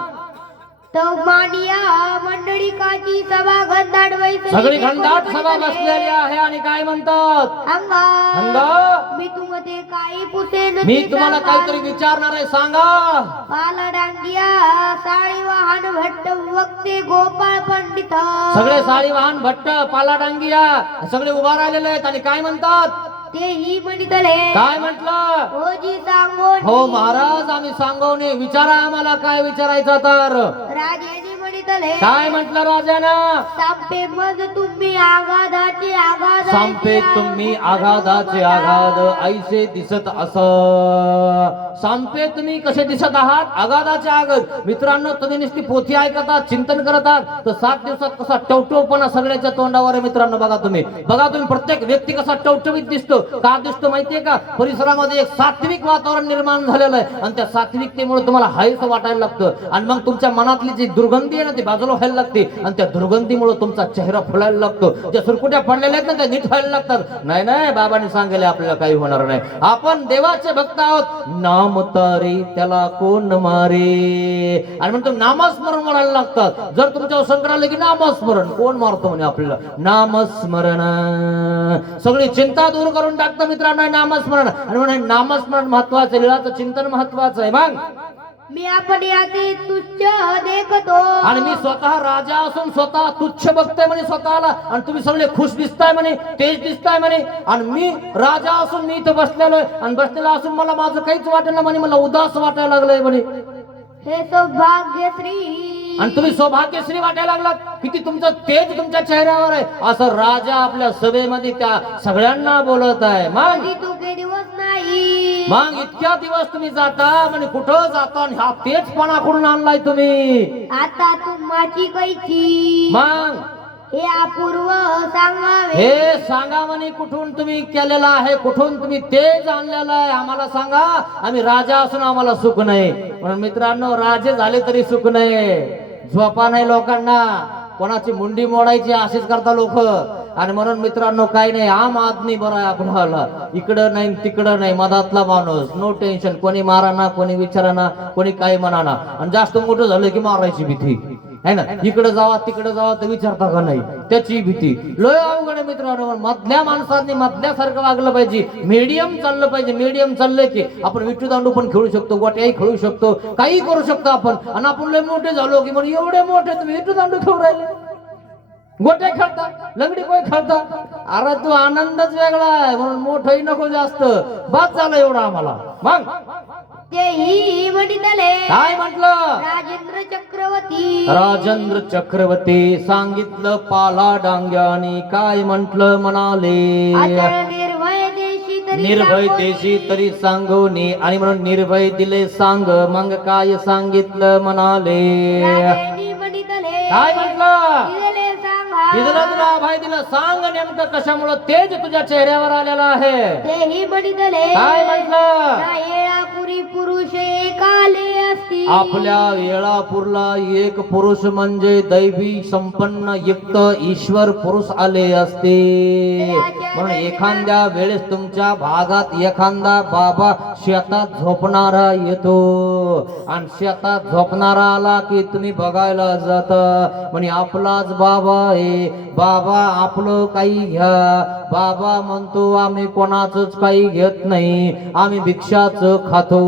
तो मानिया मंडळी काची सभा घनदाट वैसली. सगळी घनदाट सभा बसलेली आहे आणि काय म्हणतात? हंगा मी तुमते काही पुसेन. मी तुम्हाला काहीतरी विचारणार आहे, सांगा. पाला डांगिया साळी वाहन भट्ट वक्ते गोपाळ पंडित. सगळे साळी वाहन भट्ट पाला डांगिया सगळे उभा राहिलेले आहेत आणि काय म्हणतात? तेही म्हणितले. काय म्हटलं? होजी सांगोनी. हो महाराज आम्ही सांगवणे. विचारा आम्हाला काय विचारायचं तर. राजाने म्हणितले. काय म्हटलं राजानं? सांपे मज तुम्ही आघादाचे आघाद. सांपे तुम्ही आघादाचे आघाद ऐसे दिसत असं. सांपे तुम्ही कसे दिसत आहात? आघादाचे आघाद. मित्रांनो तुम्ही नुसती पोथी ऐकतात, चिंतन करतात तर 7 दिवसात कसा टवटवपणा सगळ्याच्या तोंडावर आहे. मित्रांनो बघा तुम्ही प्रत्येक व्यक्ती कसा टवटवीत दिसतो. का दिसतो माहितीये का? परिसरामध्ये एक सात्विक वातावरण निर्माण झालेलं आहे आणि त्या सात्विकतेमुळे तुम्हाला हायस वाटायला लागतं. आणि मग तुमच्या मनातली जी दुर्गंधी आहे ना ती बाजूला व्हायला लागते आणि त्या दुर्गंधीमुळे तुमचा चेहरा फुलायला लागतो. ज्या सुरकुट्या पडलेल्या आहेत ना त्या नीट व्हायला लागतात. नाही नाही, बाबांनी सांगितले आपल्याला काही होणार नाही. आपण देवाचे भक्त आहोत. नाम तारी त्याला कोण मारे, आणि म्हणतो नामस्मरण म्हणायला लागतात. जर तुमच्यावर संकट आलं की नामस्मरण, कोण मारतो म्हणे आपल्याला? नामस्मरण सगळी चिंता दूर करून टाकतं मित्रांनो नामस्मरण. आणि म्हणे नामस्मरण महत्वाचं, लीळाचं चिंतन महत्वाचं आहे. मग मी आपण याचे तुच्छ देखतो, आणि मी स्वतः राजा असून स्वतः तुच्छ बघतोय म्हणे स्वतःला, आणि तुम्ही सगळे खुश दिसताय म्हणे, तेज दिसताय म्हणे. आणि मी राजा असून मी इथं बसलेलोय, आणि बसलेला असून मला माझं काहीच वाटेना म्हणे, मला उदास वाटायला लागलंय म्हणे. हे सौभाग्यश्री, आणि तुम्ही सौभाग्यश्री वाटायला लागलात. किती तुमचं तेज तुमच्या चेहऱ्यावर आहे. असं राजा आपल्या सभेमध्ये त्या सगळ्यांना बोलत आहे. मग तू काही दिवस नाही, मग इतक्या दिवस तुम्ही जाता म्हणजे कुठं जाता, आणि हा तेजपणा कुठून आणलाय तुम्ही? आता तू माझी कैची, मग हे अपूर्व सांगावे. हे सांगा म्हणे कुठून तुम्ही केलेला आहे, कुठून तुम्ही तेज आणलेला आहे आम्हाला सांगा. आम्ही राजा असून आम्हाला सुख नाही. म्हणून मित्रांनो राजे झाले तरी सुख नाही, झोपा नाही लोकांना, कोणाची मुंडी मोडायची अशीच करता लोक. आणि म्हणून मित्रांनो काही नाही, आम आदमी बरा आहे आपल्याला, इकडं नाही तिकडं नाही, मधातला माणूस, नो टेन्शन. कोणी माराना, कोणी विचाराना, कोणी काही म्हणाना. आणि जास्त मोठं झालं की मारायची भीती है ना, इकडे जावा तिकडे जावा तर विचारता का नाही, त्याची भीती. लय अवघड आहे मित्रांनो. मधल्या माणसांनी मधल्यासारखं वागलं पाहिजे, मीडियम चाललं पाहिजे. मीडियम चाललं की आपण विट्टू दांडू पण खेळू शकतो, गोट्याही खेळू शकतो, काही करू शकतो आपण. आणि आपण लय मोठे झालो की म्हणजे एवढे मोठे तुम्ही विट्टू दांडू खेळू राहिले, गोट्या खेळता, लंगडी कोय खेळता. अरे तू आनंदच वेगळा आहे. म्हणून मोठंही नको जास्त, बाद झालं एवढं आम्हाला. मग तेही वडितले, काय म्हटलं? राजेंद्र चक्रवर्ती, राजेंद्र चक्रवर्ती सांगितलं पाला डांग्यानी. काय म्हटलं म्हणाले? अचल निर्भय देशी तरी निर्भय सांगोनी. देशी तरी सांगोनी. आणि म्हणून निर्भय दिले सांग. मग काय सांगितलं म्हणाले? राजेंनी वडितले, काय म्हटलं? दिलेले सांगा. दिलं तुला भाई दिलं, सांग नेमकं कशामुळं तेज तुझ्या चेहऱ्यावर आलेला आहे? तेही वडितले, काय म्हटलं? ना येळापुरी पुरुष एकाले असती. आपल्या वेळापूरला एक पुरुष म्हणजे दैवी संपन्न युक्त ईश्वर पुरुष आले असते. म्हणून एखाद्या वेळेस तुमच्या भागात एखादा बाबा शेतात झोपणारा येतो, आणि शेतात झोपणारा आला की तुम्ही बघायला जाता. म्हणजे आपलाच बाबा आहे. बाबा आपलं काही घ्या. बाबा म्हणतो आम्ही कोणाचंच काही घेत नाही, आम्ही भिक्षाच खातो.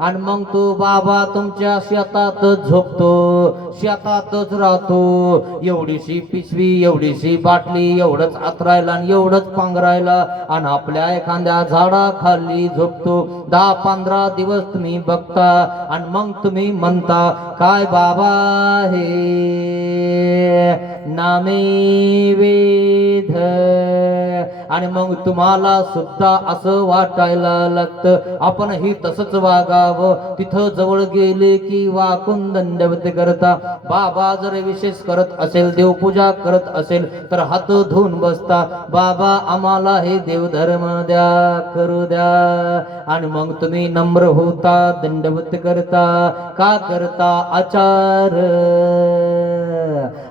आणि मग तो बाबा तुमच्या शेतातच झोपतो, शेतातच राहतो. एवढीशी पिशवी, एवढीशी बाटली, एवढंच आतरायला आणि एवढंच पांघरायला, आणि आपल्या एखाद्या झाडाखाली झोपतो. 10-15 दिवस तुम्ही बघता, आणि मग तुम्ही म्हणता काय बाबा हे नामे वेध. आणि मग तुम्हाला सुद्धा असं वाटायला लागतं आपणही तसंच वागावं. तिथं जवळ गेले की वाकून दंडवत करता. बाबा जर विशेष करत असेल, देवपूजा करत असेल तर हात धुवून बसता. बाबा आम्हाला हे देवधर्म द्या, करू द्या. आणि मग तुम्ही नम्र होता, दंडवत करता. का करता? आचार.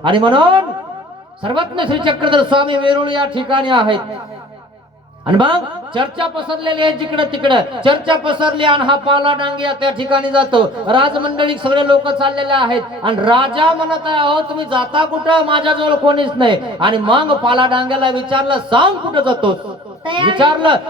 आणि म्हणून सर्वज्ञ श्री चक्रधर स्वामी वेरूळ या ठिकाणी आहेत. आणि मग चर्चा पसरलेली आहे जिकडे तिकडे, चर्चा पसरली. आणि हा पाला डांगिया त्या ठिकाणी जातो. राजमंडळी सगळे लोक चाललेले आहेत. आणि राजा म्हणत आहे अहो तुम्ही जाता कुठं, माझ्याजवळ कोणीच नाही. आणि मग पाला डांग्याला विचारलं सांग कुठं जातोस.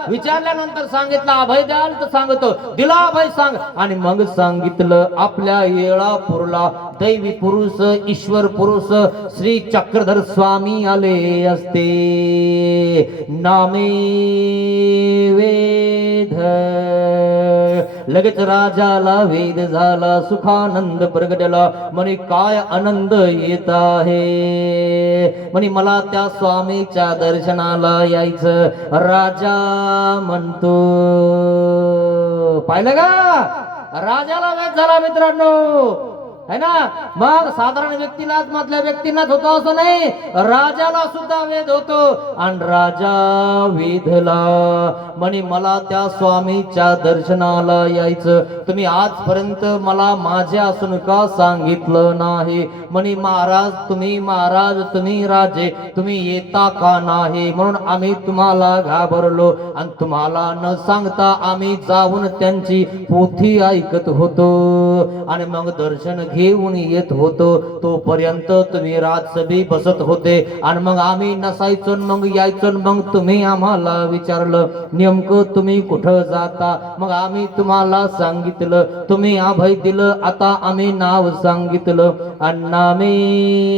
विचारल्यानंतर सांगितलं अभय द्याल तर सांगतो. दिला अभय सांग. आणि मग सांगितलं आपल्या येळापूरला दैवी पुरुष, ईश्वर पुरुष श्री चक्रधर स्वामी आले असते. नामे वेद. लगेच राजाला वेद झाला, सुखानंद प्रगटला. म्हणे काय आनंद येत आहे. म्हणे मला त्या स्वामीच्या दर्शनाला यायचं. राजा म्हणतो. पाहिलं का, राजाला वेद झाला मित्रांनो. है ना. मग साधारण व्यक्तीलाच मधल्या व्यक्तींनाच होतो असं नाही, राजाला सुद्धा वेद होतो. आणि राजा वेधला म्हणे मला त्या स्वामीच्या दर्शनाला यायचं, तुम्ही आजपर्यंत मला माझ्या असून का सांगितलं नाही. म्हणे महाराज तुम्ही राजे तुम्ही येता का नाही, म्हणून आम्ही तुम्हाला घाबरलो आणि तुम्हाला न सांगता आम्ही जाऊन त्यांची पोथी ऐकत होतो आणि मग दर्शन घेऊन येत होतो. तोपर्यंत तुम्ही राजसभी बसत होते आणि मग आम्ही नसायचो, मग यायचो. मग तुम्ही आम्हाला विचारलं नेमकं तुम्ही कुठं जाता, मग आम्ही तुम्हाला सांगितलं, तुम्ही अभय दिलं. आता आम्ही नाव सांगितलं आणि नामे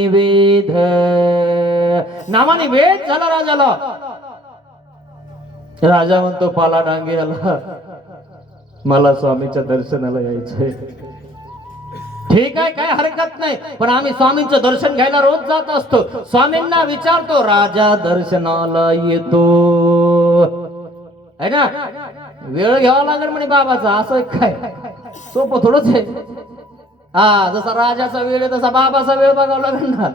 वेद, नामाने वेद झाला राजाला. राजा म्हणतो पाला डांग्याला मला स्वामीच्या दर्शनाला यायचंय. ठीक आहे, काय हरकत नाही, पण आम्ही स्वामींचं दर्शन घ्यायला रोज जात असतो. स्वामींना विचारतो, राजा दर्शनाला येतो है ना, वेळ घ्यावा लागेल म्हणे बाबाचा. असं काय सोपं थोडंच आहे. हा, जसा राजाचा वेळ आहे तसा बाबाचा वेळ बघावा लागेल ना.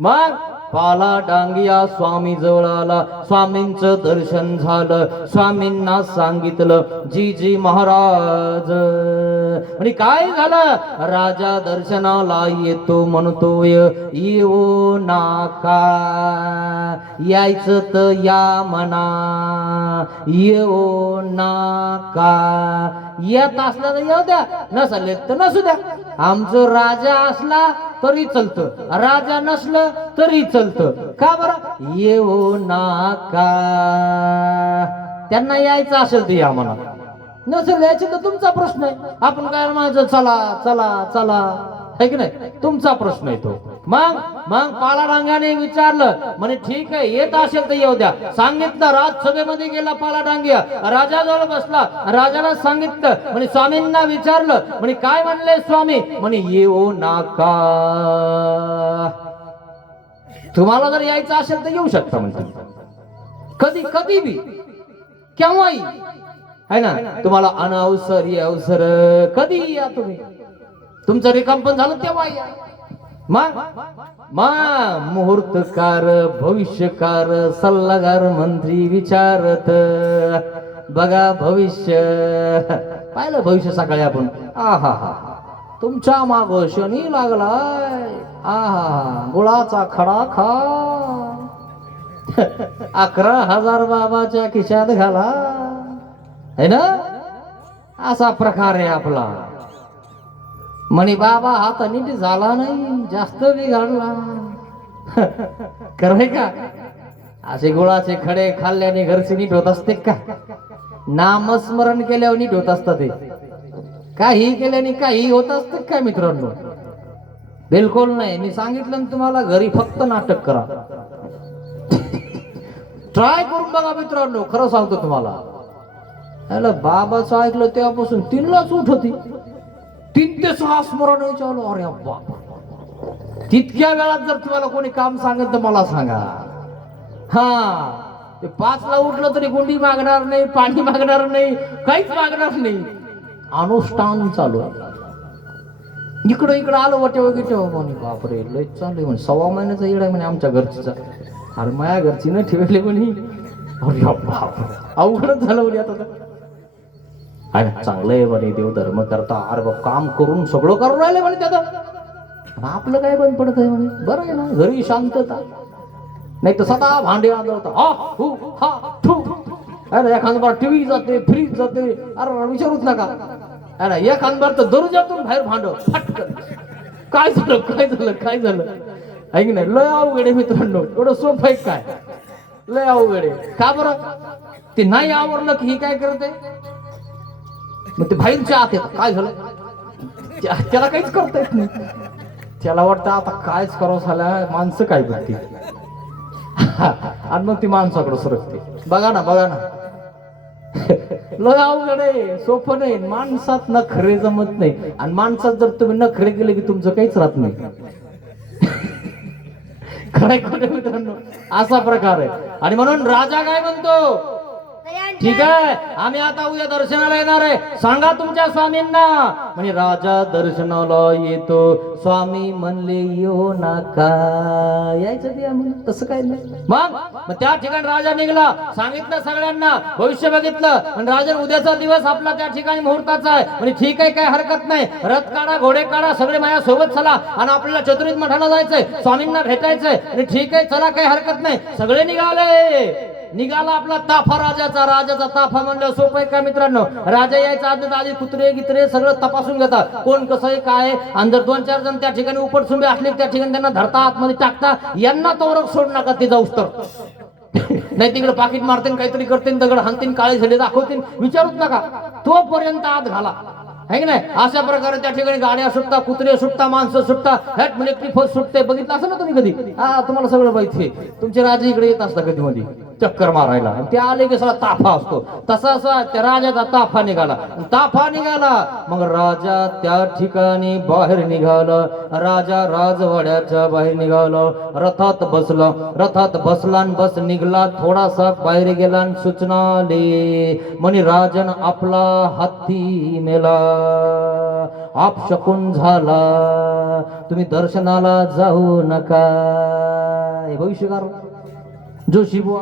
मग पाला डांगिया स्वामी जवळ आला, स्वामींचं दर्शन झालं. स्वामींना सांगितलं जी महाराज. आणि काय झालं, राजा दर्शनाला येतो म्हणतोय येऊ नाका, यायचं तर या म्हणा, येऊ नाका. येत असला तर येऊ द्या, नसले तर नसू द्या. आमचं राजा असला तरी चलतं, राजा नसलं तरी चलतं. का बरं, येऊ नाका. त्यांना यायचं असेल तर या म्हणा, नसेल यायचं तर तुमचा प्रश्न आहे. आपण काय म्हणायचं चला चला चला, है की नाही, तुमचा प्रश्न आहे तो. मग पाला डांग्याने विचारलं, म्हणे ठीक आहे येत असेल तर येऊ द्या. सांगितलं, राजसभेमध्ये गेला पाला डांगिया, राजाजवळ बसला. राजाला सांगितलं, म्हणे स्वामींना विचारलं, म्हणे काय म्हणले स्वामी, म्हणे येऊ नाका. तुम्हाला जर यायचं असेल तर येऊ शकता म्हणते, कधी बी केव्हाही, है ना. तुम्हाला अनवसर अवसर कधी या, तुम्ही तुमचं रिकामपण झालं तेव्हा या. मग मुहूर्तकार भविष्यकार सल्लागार मंत्री विचारत बघा भविष्य. पाहिलं भविष्य सकाळी आपण, आहा हा तुमच्या माग शनी लागलाय, आहा गुळाचा खडा खा, 11,000 बाबाच्या खिशात घाला, है ना. असा प्रकार आहे आपला. म्हणे बाबा हात नीट झाला नाही, जास्त बिघडला. खरंय का, असे गुळाचे खडे खाल्ल्याने घरचे नीट होत असते का? नामस्मरण केल्यावर नीट होत असतात ते, काही केल्याने काही होत असते काय मित्रांनो? बिलकुल नाही. मी सांगितलं ना तुम्हाला, घरी फक्त नाटक करा, ट्राय करून बघा मित्रांनो. खरं सांगतो तुम्हाला, बाबाचं ऐकलं तेव्हापासून 3लाच उठ होती, 3 ते 6 स्मरण चालू. अरे बाप, तितक्या वेळात जर तुम्हाला कोणी काम सांगत तर मला सांगा. हा, ते 5ला उठलं तरी गुंडी मागणार नाही, पाणी मागणार नाही, काहीच मागणार नाही. अनुष्ठान चालू आहे. इकडं आलं वटे वगैरे, म्हणे बापरे लय चालू म्हणे, 1.25 महिन्याचा येडा म्हणे आमच्या घरचा. अरे माझ्या घरची न ठेवले म्हणे. अरे बाप, अवघडच झालं म्हणे आता. अरे चांगलं आहे म्हणे, देव धर्म करता. अरे बाप, काम करून सगळं करून राहिले म्हणे त्यात, आपलं काय बंद पडत आहे म्हणे. बरं आहे ना, घरी शांतता, नाही तर सदा भांडे आदळता, हा हु हा ठू. अरे एखाद बार टीव्ही जाते, फ्रीज जाते, अरे विचारूच नका. अरे एखाद बार तर दरवाजातून बाहेर भांड फटकन. काय झालं ऐक नाही. लय अवघड आहे मित्रांनो, एवढं सोपं आहे काय? लय अवघड आहे. का बरं, ते नाही आवरलं की ही काय करते, मग ते बाहेरच्या आत येतात. काय झालं, त्याला काहीच करता येत नाही. त्याला वाटतं आता कायच करावं झालं, माणसं काय करते, आणि मग ती माणसाकडे सरकते. बघा ना लय अवघड आहे, सोपं नाही. माणसात नखरे जमत नाही, आणि माणसात जर तुम्ही नखरे गेले की तुमचं काहीच राहत नाही. खरंय खोटं मित्रांनो, असा प्रकार आहे. आणि म्हणून राजा काय म्हणतो, ठीक आहे, आम्ही आता उद्या दर्शनाला येणार आहे, सांगा तुमच्या स्वामींना. म्हणजे राजा दर्शनाला येतो, स्वामी म्हणले येऊ नका, यायचं ते आम्ही, तसं काय नाही. मग त्या ठिकाणी राजा निघाला, सांगितलं सगळ्यांना, भविष्य बघितलं. आणि राजा उद्याचा दिवस आपला त्या ठिकाणी मुहूर्ताचा आहे. म्हणजे ठीक आहे, काय हरकत नाही, रथ काढा, घोडे काढा, सगळे माझ्या सोबत चला, आणि आपल्याला चतुर्थ मठाला जायचंय, स्वामींना भेटायचंय. आणि ठीक आहे, चला, काही हरकत नाही. सगळे निघाला आपला ताफा राजाचा ताफा. म्हणलं सोपं आहे का मित्रांनो, राजा यायचा आधी कुत्रे गित्रे सगळं तपासून घेतात, कोण कसं आहे काय आहे. आणि जर 2-4 जण त्या ठिकाणी उपटसुंबे असले त्या ठिकाणी त्यांना धरता, आतमध्ये टाकता, यांना तोरक सोड नका ते जाऊस तर. नाही तिकडे पाकिट मारतील, काहीतरी करतील, दगड हाणतील, काळे झेंडे दाखवतील, विचारूच नका, तोपर्यंत आत घाला, है की नाही. अशा प्रकारे त्या ठिकाणी गाड्या सुटता, कुत्रे सुटता, माणसं सुटता, हॅट मिलिटरी फोर्स सुटते. बघितलं असं ना तुम्ही कधी, तुम्हाला सगळं माहिती आहे. तुमचे राजे इकडे येत असतात कधी मध्ये चक्कर मारायला, ते आले की सगळा ताफा असतो. तसा त्या राजाचा ताफा निघाला. मग राजा त्या ठिकाणी बाहेर निघाला, राजा राजवाड्याच्या बाहेर निघाला, रथात बसला आणि बस निघाला, थोडासा बाहेर गेला आणि सूचना आली, म्हणे राजन आपला हत्ती मेला, अपशकुन झाला, तुम्ही दर्शनाला जाऊ नका. हे भविष्यकार जोशी बुवा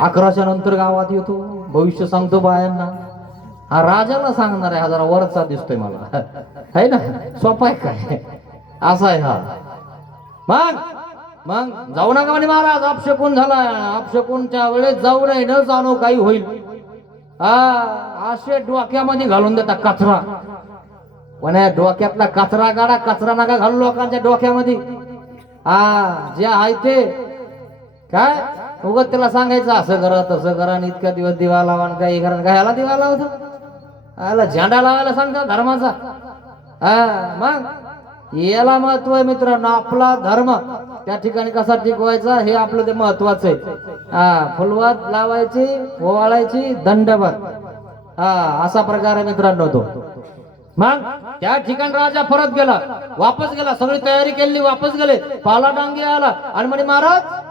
11च्या नंतर गावात येतो, भविष्य सांगतो बायांना. हा राजाला सांगणार आहे, हा जरा वरचा दिसतोय मला, है ना, सोपा आहे काय, असा आहे हा. मग जाऊ नका म्हणे महाराज, अपशकुन झाला, अपशकुनच्या वेळेस जाऊ नये, न जाणो काही होईल. असे डोक्यामध्ये घालून देता कचरा, पण डोक्यातला कचरा गाडा, कचरा नका घालू लोकांच्या डोक्यामध्ये. जे आहे ते काय उगत त्याला सांगायचं असं करा तसं करा, आणि इतक्या दिवस दिवा लावा, काही करा, काय ह्याला दिवा लावतो, ह्याला झेंडा लावायला सांगता धर्माचा. मग याला महत्व आहे मित्रांनो, आपला धर्म त्या ठिकाणी कसा टिकवायचा हे आपलं ते महत्वाचं आहे. फुलवात लावायची, ओवाळायची, दंडवत, असा प्रकार आहे मित्रांनो तो. मग त्या ठिकाणी राजा परत गेला, वापस गेला, सगळी तयारी केली, वापस गेले. पाला डांगे आला आणि म्हणे महाराज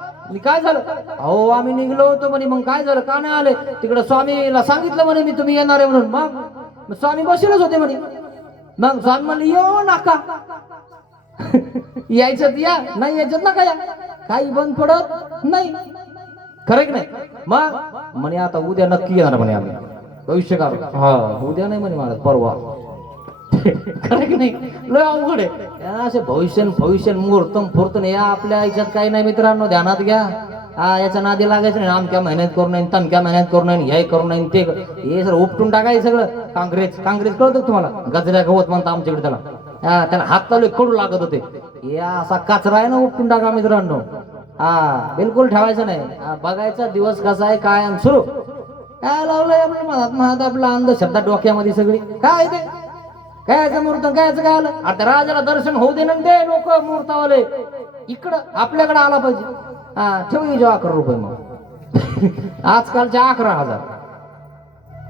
काय झालं, अहो आम्ही निघलो होतो म्हणे. मग काय झालं, का नाही आले तिकडे, स्वामीला सांगितलं म्हणे मी तुम्ही येणार आहे म्हणून. मग स्वामी बसेलच होते म्हणे. मग स्वामी म्हणले येऊ नका, यायचं या, नाही यायचं नका या, काही बंद पडत नाही, खरं की नाही. मग म्हणे आता उद्या नक्की येणार म्हणे आम्ही, भविष्यकार. उद्या नाही म्हणे महाराज, परवा. खरं की नाही, लय अवघड आहे असे भविष्य मुहूर्त या आपल्या आयुष्यात काही नाही मित्रांनो, ध्यानात घ्या. याच्या नादी लागायचं नाही, आमक्या मेहनत करू नये, तमक्या मेहनत करू नये, हे करू नये, ते हे सर उपटून टाकायचं सगळं. काँग्रेस कळतं तुम्हाला, गजऱ्या गवत म्हणता आमच्याकडे त्याला. त्याला हात चालू कडू लागत होते, या असा कचरा आहे ना, उपटून टाका मित्रांनो. बिलकुल ठेवायचं नाही. बघायचा दिवस कसा आहे काय, आणि सुरू काय लावलंय आपला अंधश्रद्धा डोक्यामध्ये सगळी. काय ते कायचं मुहूर्त, कायचं काय आलं, आता राजाला दर्शन होऊ दे ना, दे लोक मुहूर्तावाले इकडं आपल्याकडे आला पाहिजे. ठेवू जो 11 रुपये, मग आजकालच्या 11,000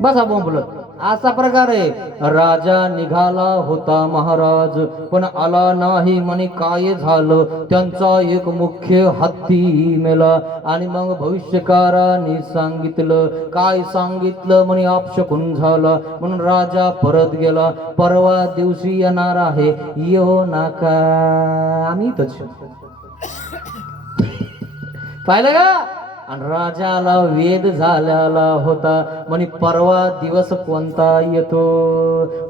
बसा बोंबलत. असा प्रकार आहे. राजा निघाला होता महाराज, पण आला नाही म्हणे काय झालं, त्यांचा एक मुख्य हत्ती मेला. आणि मग भविष्यकाराने सांगितलं, काय सांगितलं म्हणे अपशकुन झाला, म्हणून राजा परत गेला. परवा दिवशी येणार आहे, येऊ नका. आम्ही इथंच पाहिलं का. आणि राजाला वेद झालेला होता, म्हणे परवा दिवस कोणता येतो,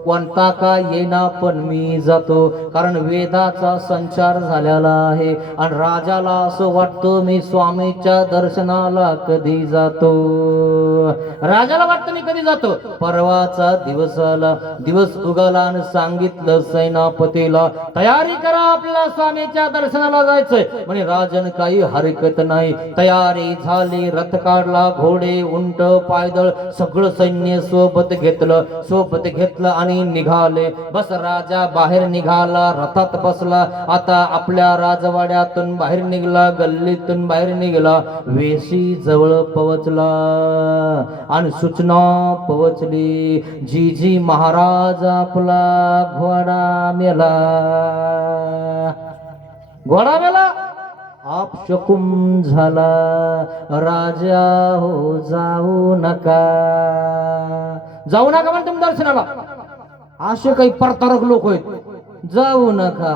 कोणता का येना, पण मी जातो, कारण वेदाचा संचार झालेला आहे. आणि राजाला असं वाटतं मी स्वामीच्या दर्शनाला कधी जातो. राजाला वाटतं मी कधी जातो. परवाचा दिवस आला, दिवस उगवला आणि सांगितलं सेनापतीला, तयारी करा, आपल्याला स्वामीच्या दर्शनाला जायचंय. म्हणे राजन काही हरकत नाही, तयारी झाली. रथ काढला, घोडे, उंट, पायदळ सगळं सैन्य सोबत घेतलं आणि निघाले. बस राजा बाहेर निघाला, रथात बसला. आता आपल्या राजवाड्यातून बाहेर निघाला, गल्लीतून बाहेर निघाला, वेशी जवळ पोहोचला आणि सूचना पोहोचली, जी महाराज आपला घोडा मेला. अपशकुन झाला. राजा हो जाऊ नका, जाऊ नका म्हणते तुम्ही दर्शनाला. असे काही प्रतारक लोक आहेत, जाऊ नका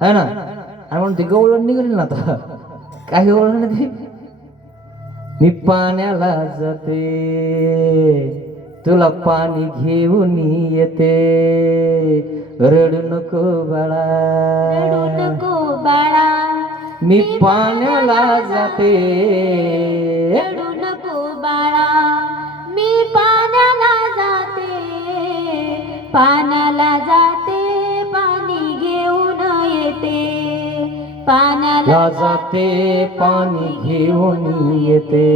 है ना. आणि म्हणून ती गवळण निघाली ना आता. काय गवळण ती, मी पाण्याला जाते तुला पाणी घेऊन येते, रडू नको बाळा, रडू नको बाळा, मी पाण्याला जाते, रडू नको बाळा, मी पाण्याला जाते, पाण्याला जाते, पाणी घेऊन येते, पाण्याला जाते पाणी घेऊन येते,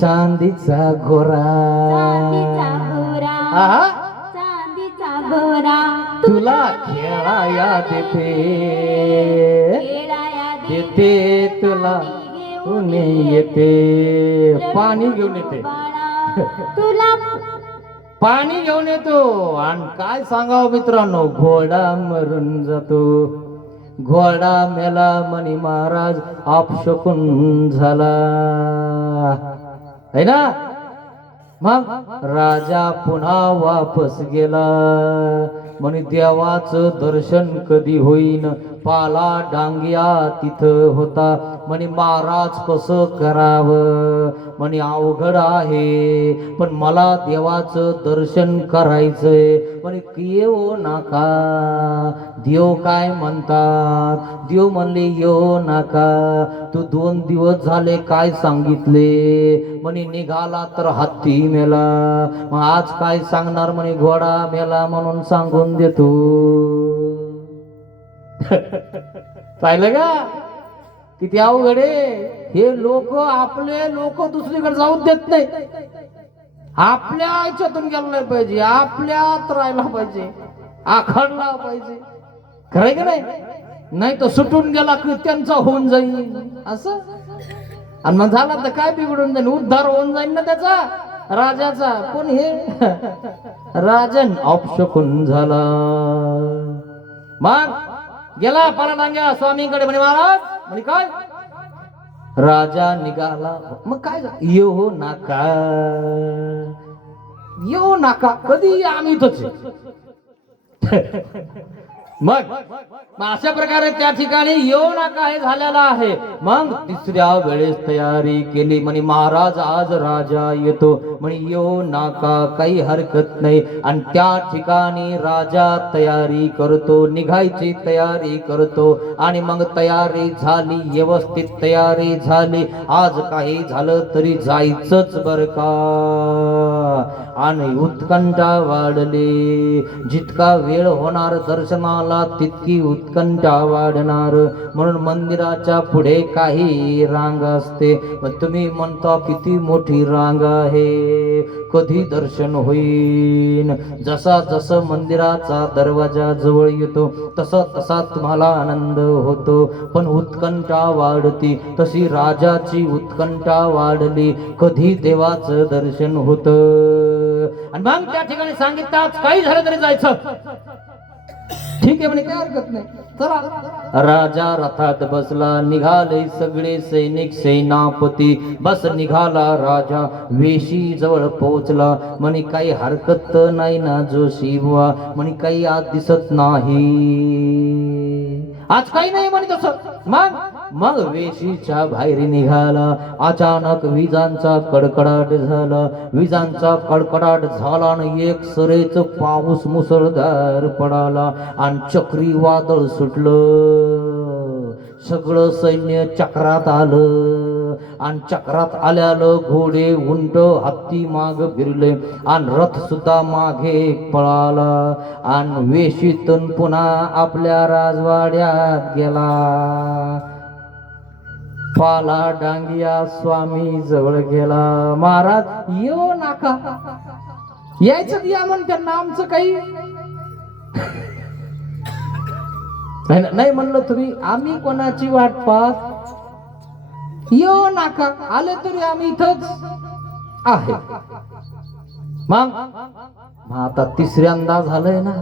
चांदीचा घोरा, चांदीचा घोरा, आहा, चांदीचा घोरा, तुला खेळाया देते, खेळाया देते तुला घेऊन येते, पाणी घेऊन येते, बाळा, तुला पाणी घेऊन येतो. आणि काय सांगावं मित्रांनो, घोडा मरून जातो, घोडा मेला म्हणे महाराज अपशकुन झाला है ना. मग राजा पुन्हा वापस गेला, म्हणे देवाचं दर्शन कधी होईन. पाला डांगिया तिथं होता, म्हणे महाराज कसं करावं, म्हणे अवघड आहे, पण मला देवाचं दर्शन करायचंय. म्हणे येऊ नका, देव काय म्हणतात, देव म्हणले येऊ नका, तू 2 दिवस झाले काय सांगितले, म्हणे निघाला तर हत्ती मेला, मग आज काय सांगणार, म्हणे घोडा मेला म्हणून सांगून देतो. पाहिलं का किती अवघड आहे. हे लोक, आपले लोक दुसरीकडे जाऊन देत नाही, आपल्या याच्यातून गेलं नाही पाहिजे, आपल्यात राहायला पाहिजे, आखडला पाहिजे, खरंय का नाही. नाही तर सुटून गेला की त्यांचा होऊन जाईल असं, आणि मग झाला तर काय बिघडून जाईल, उद्धार होऊन जाईल ना त्याचा, राजाचा. पण हे राजन अपशकुन झाला. मग गेला पालाडांग्या स्वामींकडे, म्हणे महाराज, म्हणे काय, राजा निघाला. मग काय, येऊ नका, येऊ नका, कधी आम्ही इथंच. मग अशा प्रकारे त्या ठिकाणी येऊ नका हे झालेला आहे. मग 3ऱ्या वेळेस तयारी केली, म्हणे महाराज आज राजा येतो, म्हणे येऊ नका, काही हरकत नाही. आणि त्या ठिकाणी राजा तयारी करतो, निघायची तयारी करतो. आणि मग तयारी झाली, व्यवस्थित तयारी झाली, आज काही झालं तरी जायचंच बर का. आणि उत्कंठा वाढली, जितका वेळ होणार दर्शनाला तितकी उत्कंठा वाढणार. म्हणून मंदिराच्या पुढे काही रांग असते, तुम्ही म्हणता किती मोठी रांग आहे, कधी दर्शन होईल. जसा जसा मंदिराचा दरवाजा जवळ येतो तसा तसा तुम्हाला आनंद होतो, पण उत्कंठा वाढती. तशी राजाची उत्कंठा वाढली, कधी देवाचं दर्शन होतं. आणि मग त्या ठिकाणी सांगितलं आज काही झालं तरी जायचं. ठीक आहे म्हणे, काय हरकत नाही, चला. राजा रथात बसला, निघाले सगळे सैनिक सेनापती. बस निघाला राजा, वेशी जवळ पोहोचला. म्हणे काही हरकत नाही ना जोशी बुवा, म्हणे काही आज दिसत नाही, आज काही नाही म्हणे तसं. मग वेशीच्या बाहेर निघाला. अचानक विजांचा कडकडाट झाला, विजांचा कडकडाट झाला आणि एक सरेच पाऊस मुसळधार पडाला आणि चक्रीवादळ सुटलं. सगळं सैन्य चक्रात आलं आणि चक्रात आल्यालं घोडे, उंट, हत्ती माग फिरले आणि रथ सुद्धा मागे पळाला आणि वेशीतून पुन्हा आपल्या राजवाड्यात गेला. पाला डांगिया स्वामी जवळ गेला. महाराज येऊ नका, यायचं या म्हणते ना, आमचं काही नाही म्हणलं तुम्ही, आम्ही कोणाची वाट पाहत, येऊ नका, आले तरी आम्ही इथंच आहे. मग आता 3ऱ्यांदा झालंय ना,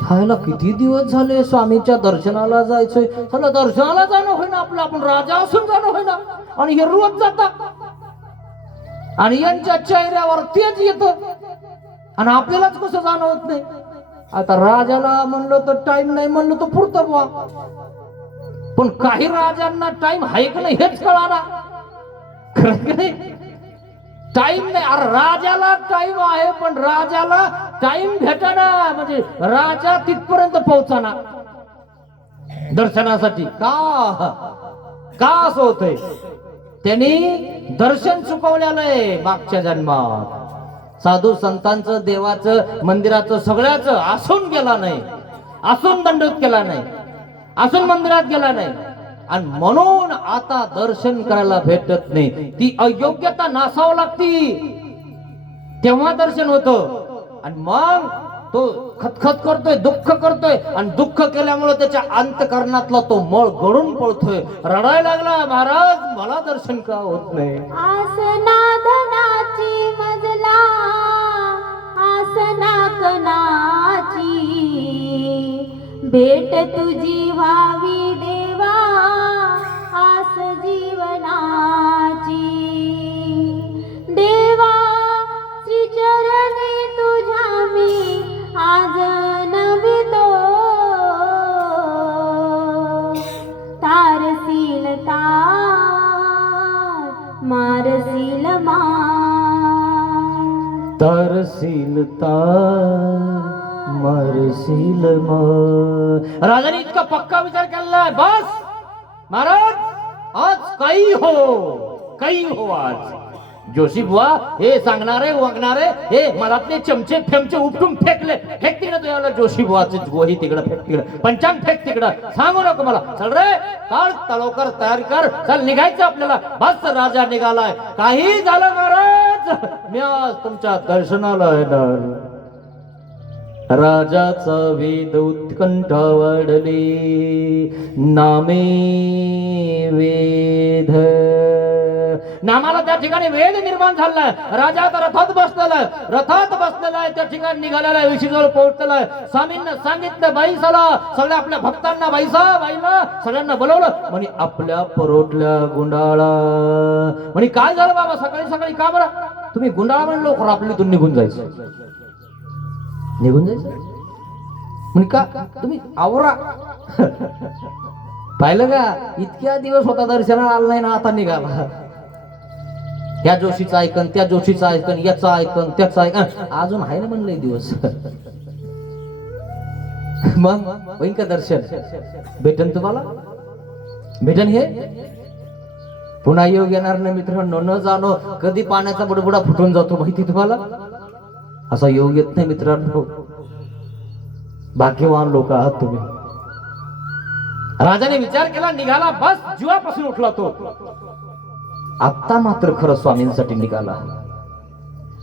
खायला किती दिवस झाले स्वामीच्या दर्शनाला जायचंय, चला दर्शनाला जाणं होईना आपलं, आपण राजा असून जाणं होईना, आणि हे रोज जातात आणि यांच्या चेहऱ्यावर तेच येतं आणि आपल्यालाच कसं जाणं होत नाही. आता राजाला म्हणलं तर टाइम नाही, म्हणलं तर पुरतं बुवा, पण काही राजांना टाइम आहे का नाही हेच कळाना. खरं की नाही? टाइम नाही. अरे राजाला टाइम आहे पण राजाला टाइम भेटाना, म्हणजे राजा तिथपर्यंत पोहोचाना दर्शनासाठी. का असं होतंय? त्यांनी दर्शन चुकवलेलं आहे मागच्या जन्मात. साधू संतांचं, देवाचं, मंदिराचं, सगळ्याचं असून गेला नाही, असून दंडवत केला नाही, असून मंदिरात गेला नाही, आणि म्हणून आता दर्शन करायला भेटत नाही. ती अयोग्यता नासावं लागती, तेव्हा दर्शन होतं. आणि मग तो खतखत करतोय, दुःख करतोय, आणि दुःख केल्यामुळे त्याच्या अंतकरणातला तो मळ गळून पडतोय, रडायला लागला, महाराज मला दर्शन का होत नाही. आसनाधनाची मजला आसना कनाची, भेट तुझी व्हावी देवा आस जीवनाची. देवा श्रीचरणी तुझ्या मी आज नमितो, तारसील तार मारसील मार, तरसील मरसील मर. राजाने इतका पक्का विचार केलाय, बस महाराज आज काही हो आज. जोशी बुवा हे सांगणारे वागणारे हे मनातले चमचे फेमचे उपटून फेकले, फेक तिकडे तुझ्याला जोशी बुवाचे वही तिकडे फेक, तिकडे पंचांग फेक तिकडं, सांगू नको मला. चल रे काढ तळवकर, तयारी कर, चल निघायचं आपल्याला. बस राजा निघालाय. काही झालं महाराज, मी आज तुमच्या दर्शनाला येणार. राजाचा वेद उत्कंठा वाढली, नामे वेद. नामाला त्या ठिकाणी वेद निर्माण झालाय. राजा आता रथात बसलेला आहे, त्या ठिकाणी निघालेला आहे, विशीजवळ पोहोचलेला आहे. स्वामींना सांगितलं, बाई चला, सगळ्या आपल्या भक्तांना बाईला सगळ्यांना बोलवलं. म्हणे आपल्या परोटल्या गुंडाळा. म्हणे काय झालं बाबा, सकाळी सकाळी का बरं तुम्ही गुंडाळा म्हणलं, लवकर आपलीतून निघून जायचं म्हणे का तुम्ही आवरा. पाहिलं का, इतक्या दिवस होता दर्शनाला आला नाही ना, आता निघाला. या जोशीचं ऐकन, त्या जोशीचं ऐकन, याचं ऐकन, त्याचं ऐकन, अजून आहे ना म्हणलं दिवस. मग होईन का दर्शन? भेटन तुम्हाला, भेटन हे पुन्हा योग येणार नाही मित्रांनो. न जाणो कधी पाण्याचा बुडबुडा फुटून जातो माहिती तुम्हाला, असा योग येत नाही मित्रांनो. भाग्यवान लोक आहात तुम्ही. राजाने विचार केला, निघाला, बस जीवापासून उठला तो. आता मात्र खरं स्वामींसाठी निघाला,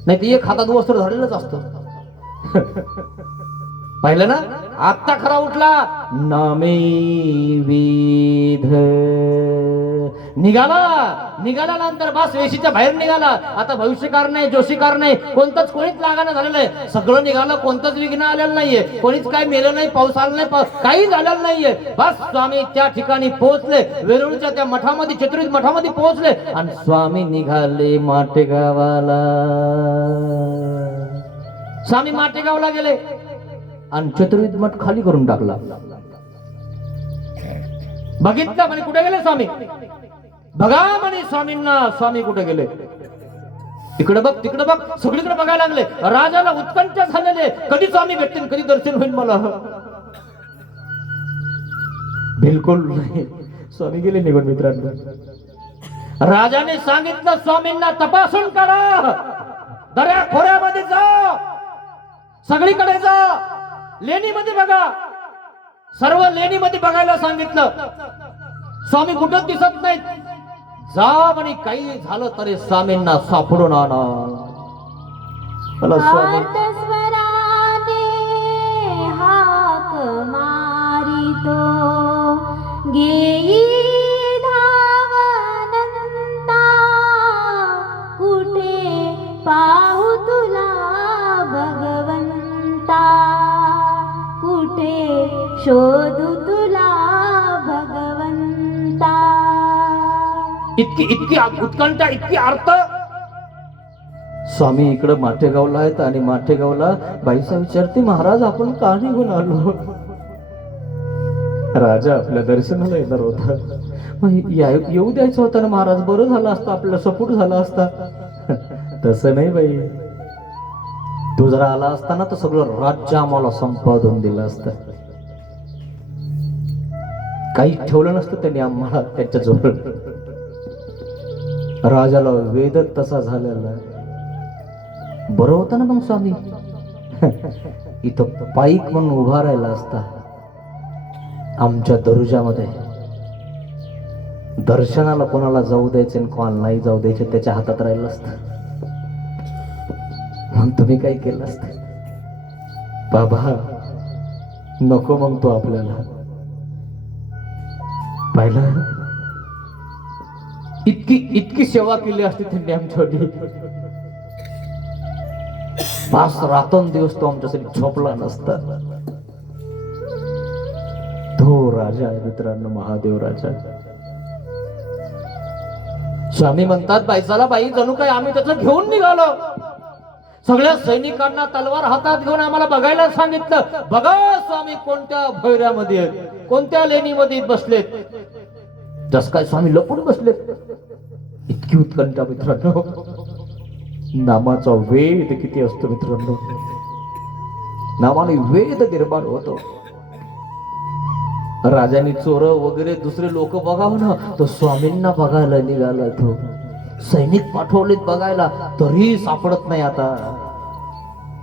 नाही ते एक हातात वस्त्र धरलेलंच असतं. पाहिलं ना, आता खरा उठला. नामे वेद. निघाल्यानंतर बस वेशीच्या बाहेर निघाला. आता भविष्यकार नाही, जोशीकार नाही, कोणीच लागाना झालेलं आहे. सगळं निघालं, कोणतंच विघ्न आलेलं नाहीये, कोणीच काय मेलं नाही, पाऊस आला नाही, काही झालेलं नाहीये. बस स्वामी त्या ठिकाणी पोहोचले, वेरूळच्या त्या मठामध्ये, चतुर्वेद मठामध्ये पोहोचले, आणि स्वामी निघाले माटेगावाला. स्वामी माटेगावला गेले आणि चतुर्वेद मठ खाली करून टाकला. बघितलं म्हणे कुठे गेले स्वामी, बघा म्हणे स्वामींना, स्वामी कुठे गेले, इकडे बघ तिकडे बघ, सगळीकडे बघायला लागले. राजाला उत्कंठ झालेले, कधी स्वामी भेटतील, कधी दर्शन होईल मला. बिलकुल नाही, स्वामी गेले निघून मित्रांनो. राजाने सांगितलं स्वामींना तपासून काढा, दर्या खोऱ्यामध्ये जा, सगळीकडे जा, लेणीमध्ये बघा, सर्व लेणीमध्ये बघायला सांगितलं. स्वामी कुठं दिसत नाहीत. जा म्हणे, काही झालं तरी स्वामींना सापडून आणा. मला स्वामी हाक मारितो गेई धावनंता, कुठे पाहू तुला भगवंता, कुठे शोधू तुला भगवंता. इतकी इतकी उत्कंठा, इतकी अर्थ. स्वामी इकडं माठेगावला आहेत आणि माठेगावला बाईसा विचारते, महाराज आपण का निघून आलो? राजा आपल्या दर्शनाला येणार होता, मग येऊ द्यायचं होतं ना महाराज, बरं झालं असतं, आपल्याला सपोर्ट झाला असता. तसं नाही बाई, तू जरा आला असताना तर सगळं राज्य आम्हाला संपादन दिलं असतं, काही ठेवलं नसतं त्यांनी आम्हाला त्याच्याजवळ. राजाला वेदच तसा झालेला. बरं होतं ना मग स्वामी इथं पाईक म्हणून उभा राहिला असता आमच्या दरुजामध्ये, दर्शनाला कोणाला जाऊ द्यायचे आणि कोणाला नाही जाऊ द्यायचे त्याच्या हातात राहिलं असतं. मग तुम्ही काय केलं असतं? बाबा नको मग तो आपल्याला पाहिलं, इतकी इतकी सेवा केली असती त्यांनी आमच्यासाठी. 5 रात्रंदिवस तो आमच्यासाठी झोपला नसता. तो राजा आहे मित्रांनो, महादेव राजा. स्वामी म्हणतात, बाईसाला बाई जणू काय आम्ही त्याचं घेऊन निघालो. सगळ्या सैनिकांना तलवार हातात घेऊन आम्हाला बघायला सांगितलं. बघा स्वामी कोणत्या भैऱ्यामध्ये आहेत, कोणत्या लेणीमध्ये बसलेत. जस काय स्वामी लपून बसलेत. इतकी उत्कंठा मित्रांनो. नामाचा वेद किती असतो मित्रांनो, नामाने वेद निर्माण होतो. राजांनी चोर वगैरे दुसरे लोक बघावं ना, तो स्वामींना बघायला निघाला. तो सैनिक पाठवलेत बघायला, तरी सापडत नाही. आता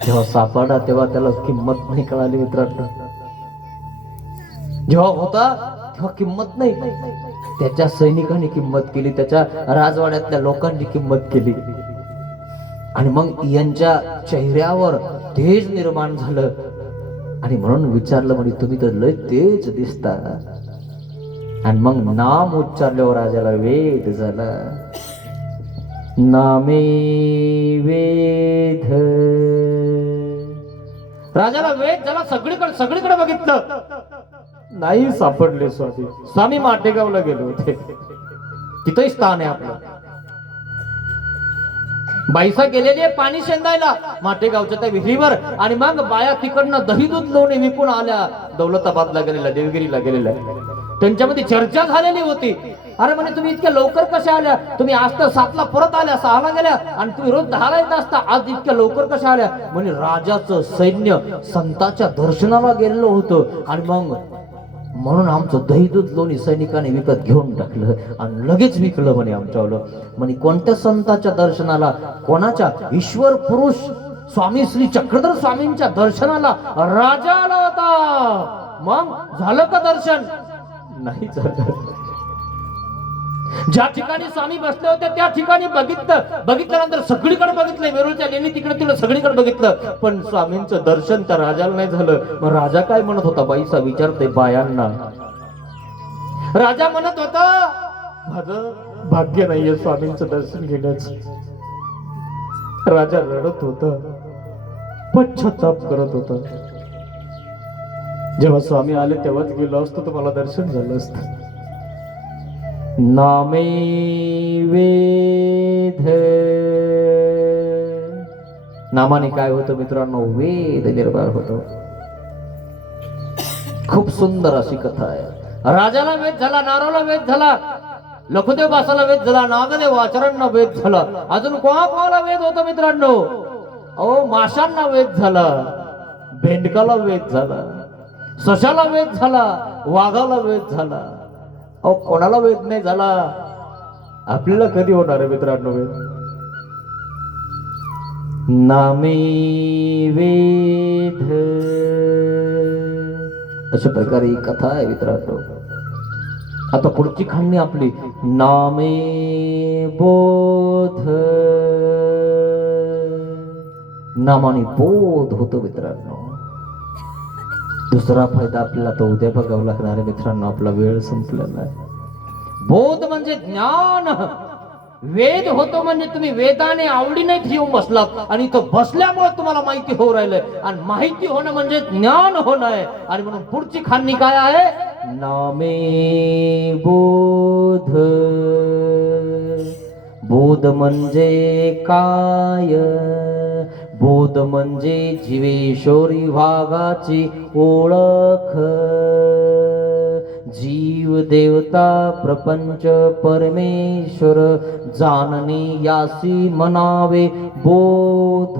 जेव्हा सापडा तेव्हा त्याला किंमत नाही कळाली मित्रांनो. जेव्हा होता तेव्हा किंमत नाही, त्याच्या सैनिकांनी किंमत केली, त्याच्या राजवाड्यातल्या लोकांनी किंमत केली. आणि मग यांच्या चेहऱ्यावर तेज निर्माण झालं आणि म्हणून विचारलं, म्हणे तुम्ही तर लय तेज दिसता. आणि मग नाम उच्चारल्यावर राजाला वेद झाला. नामे वेद. राजाला वेद झाला. सगळीकडे बघितलं, नाही सापडले स्वामी. स्वामी माठेगावला गेले होते, तिथंही स्थान आहे आपलं. बाईसा गेलेली आहे पाणी शेंदायला माठेगावच्या त्या विहिरीवर. आणि मग बाया तिकडनं दही दूध लोणी विकून आल्या, दौलताबादला गेलेल्या, देवगिरीला गेलेल्या. त्यांच्यामध्ये चर्चा झालेली होती. अरे म्हणे तुम्ही इतक्या लवकर कशा आल्या? तुम्ही आज तर 7ला परत आल्या, 6ला गेल्या, आणि तुम्ही रोज 10ला येत असता, आज इतक्या लवकर कशा आल्या? म्हणे राजाचं सैन्य संतांच्या दर्शनाला गेलेलं होतं आणि मग म्हणून आमचं दही दूध लोणी सैनिकांनी विकत घेऊन टाकलं आणि लगेच विकलं म्हणे आमच्यावर. म्हणे कोणत्या संतांच्या दर्शनाला? कोणाच्या? ईश्वर पुरुष स्वामी श्री चक्रधर स्वामींच्या दर्शनाला राजा आला होता. मग झालं का दर्शन? नाही झालं. ज्या ठिकाणी स्वामी बसले होते त्या ठिकाणी बघितल्यानंतर सगळीकडे बघितलं, वेरूळच्या लेणी तिकडे तिला सगळीकडे बघितलं, पण स्वामींचं दर्शन त्या राजाला नाही झालं. मग राजा काय म्हणत होता? बाईसा विचारते बायांना. राजा म्हणत होता, माझं भाग्य नाहीये स्वामींचं दर्शन घेण्याचं. राजा रडत होता, पश्चाताप करत होता. जेव्हा स्वामी आले तेव्हाच गेलो असतो तर मला दर्शन झालं असतं. नामे वेद. नामाने काय होतं मित्रांनो? वेद निर्माण होतो. खूप सुंदर अशी कथा आहे. राजाला वेद झाला, नाराला वेद झाला, लखुदेव बासाला वेद झाला, नागदेव आचरणना वेद झाला. अजून कोणाला वेद होतं मित्रांनो? अहो माशांना वेद झाला, भेंडकाला वेद झाला, सशाला वेद झाला, वाघाला वेद झाला. अहो कोणाला वेद नाही झाला? आपल्याला कधी होणार आहे मित्रांनो वेद? नामे वेद. अशा प्रकारे ही कथा आहे मित्रांनो. आता पुढची खाणी आपली. नामे बोध. नामाने बोध होतो मित्रांनो. दुसरा फायदा आपल्याला तो उद्या बघावं लागणार आहे मित्रांनो, आपला वेळ संपलेला आहे. बोध म्हणजे ज्ञान. वेद होतो म्हणजे तुम्ही वेदाने आवडीने येऊन बसलात आणि इथं बसल्यामुळे तुम्हाला माहिती होऊ राहिलंय आणि माहिती होणं म्हणजे ज्ञान होणं आहे. आणि म्हणून पुढची खान्नी काय आहे? नामे बोध. बोध म्हणजे काय? बोध म्हणजे जीवेश्वरी भागाची ओळख. जीव देवता प्रपंच परमेश्वर जाणणे यासी म्हणावे बोध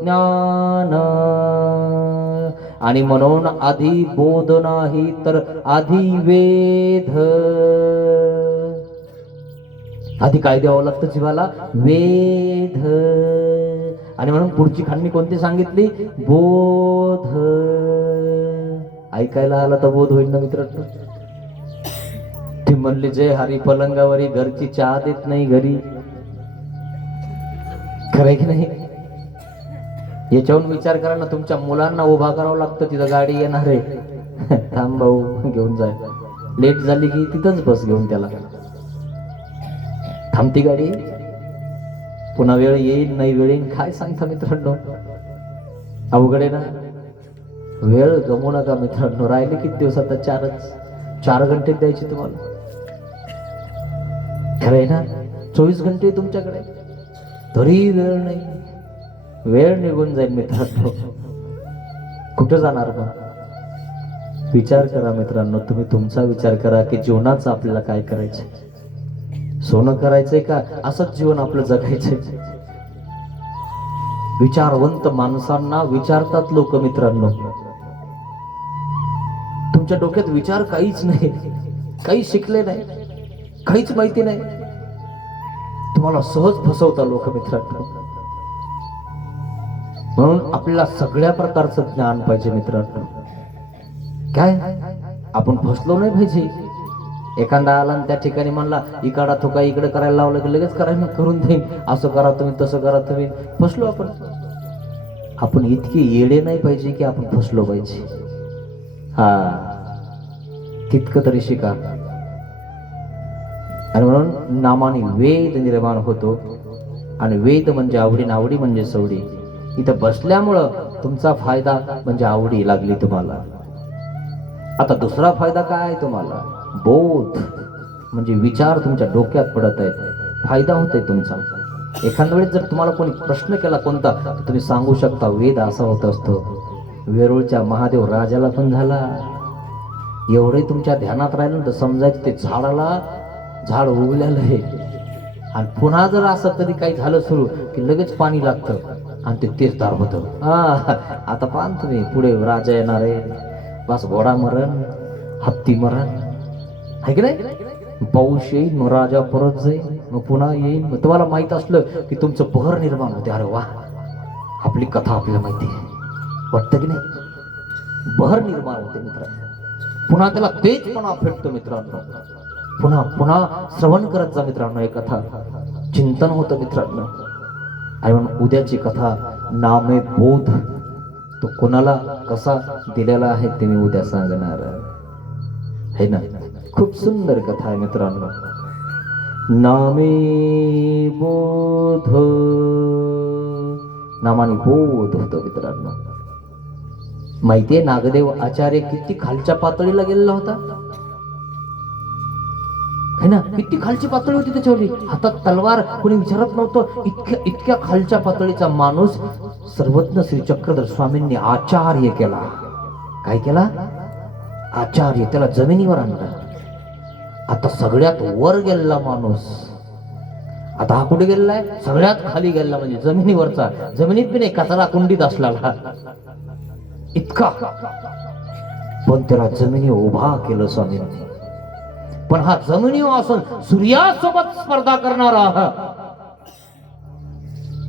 ज्ञान. आणि म्हणून आधी बोध नाही तर आधी वेद. आधी काय द्यावं लागतं जीवाला? वेद. आणि म्हणून पुढची खान्नी कोणती सांगितली? बोध. ऐकायला आला तर बोध होईल ना मित्रांनो. ती म्हणली जय हरी पलंगावरी घरची चहा देत नाही घरी. खरंय की नाही? याच्यावरून विचार करा ना, तुमच्या मुलांना उभा करावं लागतं, तिथं गाडी येणार आहे, थांब भाऊ घेऊन जाय. लेट झाली की तिथंच बस घेऊन त्याला. थांबती गाडी, पुन्हा वेळ येईल नाही वेळ येईल काय सांगता मित्रांनो. अवघड आहे ना. वेळ गमवू नका मित्रांनो. राहिले किती दिवस आता? 4 घंटे द्यायचे तुम्हाला. खरंय ना? 24 घंटे तुमच्याकडे, तरी वेळ नाही. वेळ निघून जाईल मित्रांनो. कुठं जाणार मग? विचार करा मित्रांनो. तुम्ही तुमचा विचार करा की जीवनाचं आपल्याला काय करायचंय. सोनं करायचंय का असंच जीवन आपलं जगायचंय? विचारवंत माणसांना विचारतात लोक मित्रांनो. तुमच्या डोक्यात विचार काहीच नाही, काही शिकले नाही, काहीच माहिती नाही, तुम्हाला सहज फसवता लोक मित्रांनो. म्हणून आपल्याला सगळ्या प्रकारचं ज्ञान पाहिजे मित्रांनो. काय आपण फसलो नाही पाहिजे. एखादा आला आणि त्या ठिकाणी म्हणला इकडा थोका इकडे करायला लावलं की लगेच करायला करून देईन, असं करा तुम्ही तसं करा तुम्ही. फसलो आपण. आपण इतके येडे नाही पाहिजे की आपण फसलो पाहिजे. हा, तितकं तरी शिका. आणि म्हणून नामाने वेद निर्माण होतो. आणि वेद म्हणजे आवडी, आवडी म्हणजे सवडी. इथं बसल्यामुळं तुमचा फायदा म्हणजे आवडी लागली तुम्हाला. आता दुसरा फायदा काय आहे तुम्हाला? बोध म्हणजे विचार तुमच्या डोक्यात पडत आहेत, फायदा होतोय तुमचा. एखाद्या वेळेस जर तुम्हाला कोणी प्रश्न केला कोणता, तर तुम्ही सांगू शकता वेद असा होत असतो. वेरूळच्या महादेव राजाला पण झाला. एवढे तुमच्या ध्यानात राहिलं तर समजायचं ते झाड उगलेलं आहे. आणि पुन्हा जर असं कधी काही झालं सुरू की लगेच पाणी लागतं आणि ते तेजदार होतं. आता पाहा तुम्ही, पुढे राजा येणार आहे, बस घोडा मरण, हत्ती मरण, आहे की नाही? पाऊस येईल, मग राजा परत जाईल, मग पुन्हा येईल. मग तुम्हाला माहित असलं की तुमचं बहर निर्माण होते. अरे वा, आपली कथा आपल्याला माहिती आहे, वाटतं की नाही? बहर निर्माण होते मित्रांनो. पुन्हा त्याला तेजपणा भेटतो मित्रांनो. पुन्हा पुन्हा श्रवण करत जा मित्रांनो. हे कथा चिंतन होतं मित्रांनो. आणि म्हणून उद्याची कथा नामे बोध, तो कोणाला कसा दिलेला आहे ते मी उद्या सांगणार आहे ना. खूप सुंदर कथा आहे मित्रांनो. नामे बोध, नामाने बोध होतो मित्रांनो. माहितीये नागदेव आचार्य किती खालच्या पातळीला गेलेला होता, है ना? किती खालची पातळी होती त्याच्यावरती. हातात तलवार, कोणी विचारत नव्हतं. इतक्या खालच्या पातळीचा माणूस सर्वज्ञ श्री चक्रधर स्वामींनी आचार्य केला. काय केला? आचार्य. त्याला जमिनीवर आणला. आता सगळ्यात वर गेलेला माणूस, आता हा कुठे गेलेलाय? सगळ्यात खाली गेलेला, म्हणजे जमिनीवरचा. जमिनीत बी नाही, कचरा कुंडीत असलेला इतका. पण त्याला जमिनी उभा केलं स्वामींनी. पण हा जमिनीवर असून सूर्यासोबत स्पर्धा करणारा,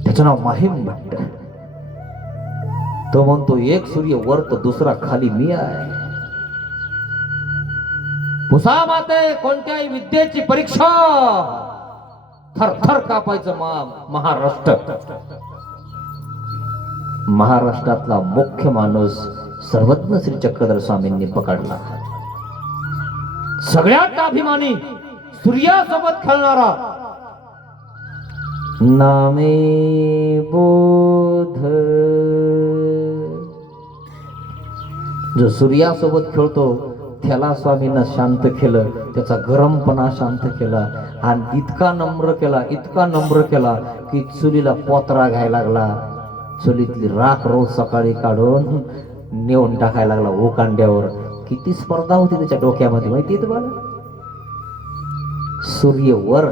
त्याचं नाव माहिम भट्ट. तो म्हणतो एक सूर्य वर तर दुसरा खाली मी आहे. पुसामाते कोणत्याही विद्येची परीक्षा, थरथर कापायचं महाराष्ट्र. महाराष्ट्रातला मुख्य माणूस सर्वज्ञ श्री चक्रधर स्वामींनी पकडला. सगळ्यात अभिमानी, सूर्यासोबत खेळणारा, नामे बोध. जो सूर्यासोबत खेळतो त्याला स्वामींना शांत केलं, त्याचा गरमपणा शांत केला आणि इतका नम्र केला की चुलीला पोतरा घ्यायला लागला. चुलीतली राख रोज सकाळी काढून नेऊन टाकायला लागला ओकांड्यावर. किती स्पर्धा होती त्याच्या डोक्यामध्ये माहिती आहे तुम्हाला? सूर्य वर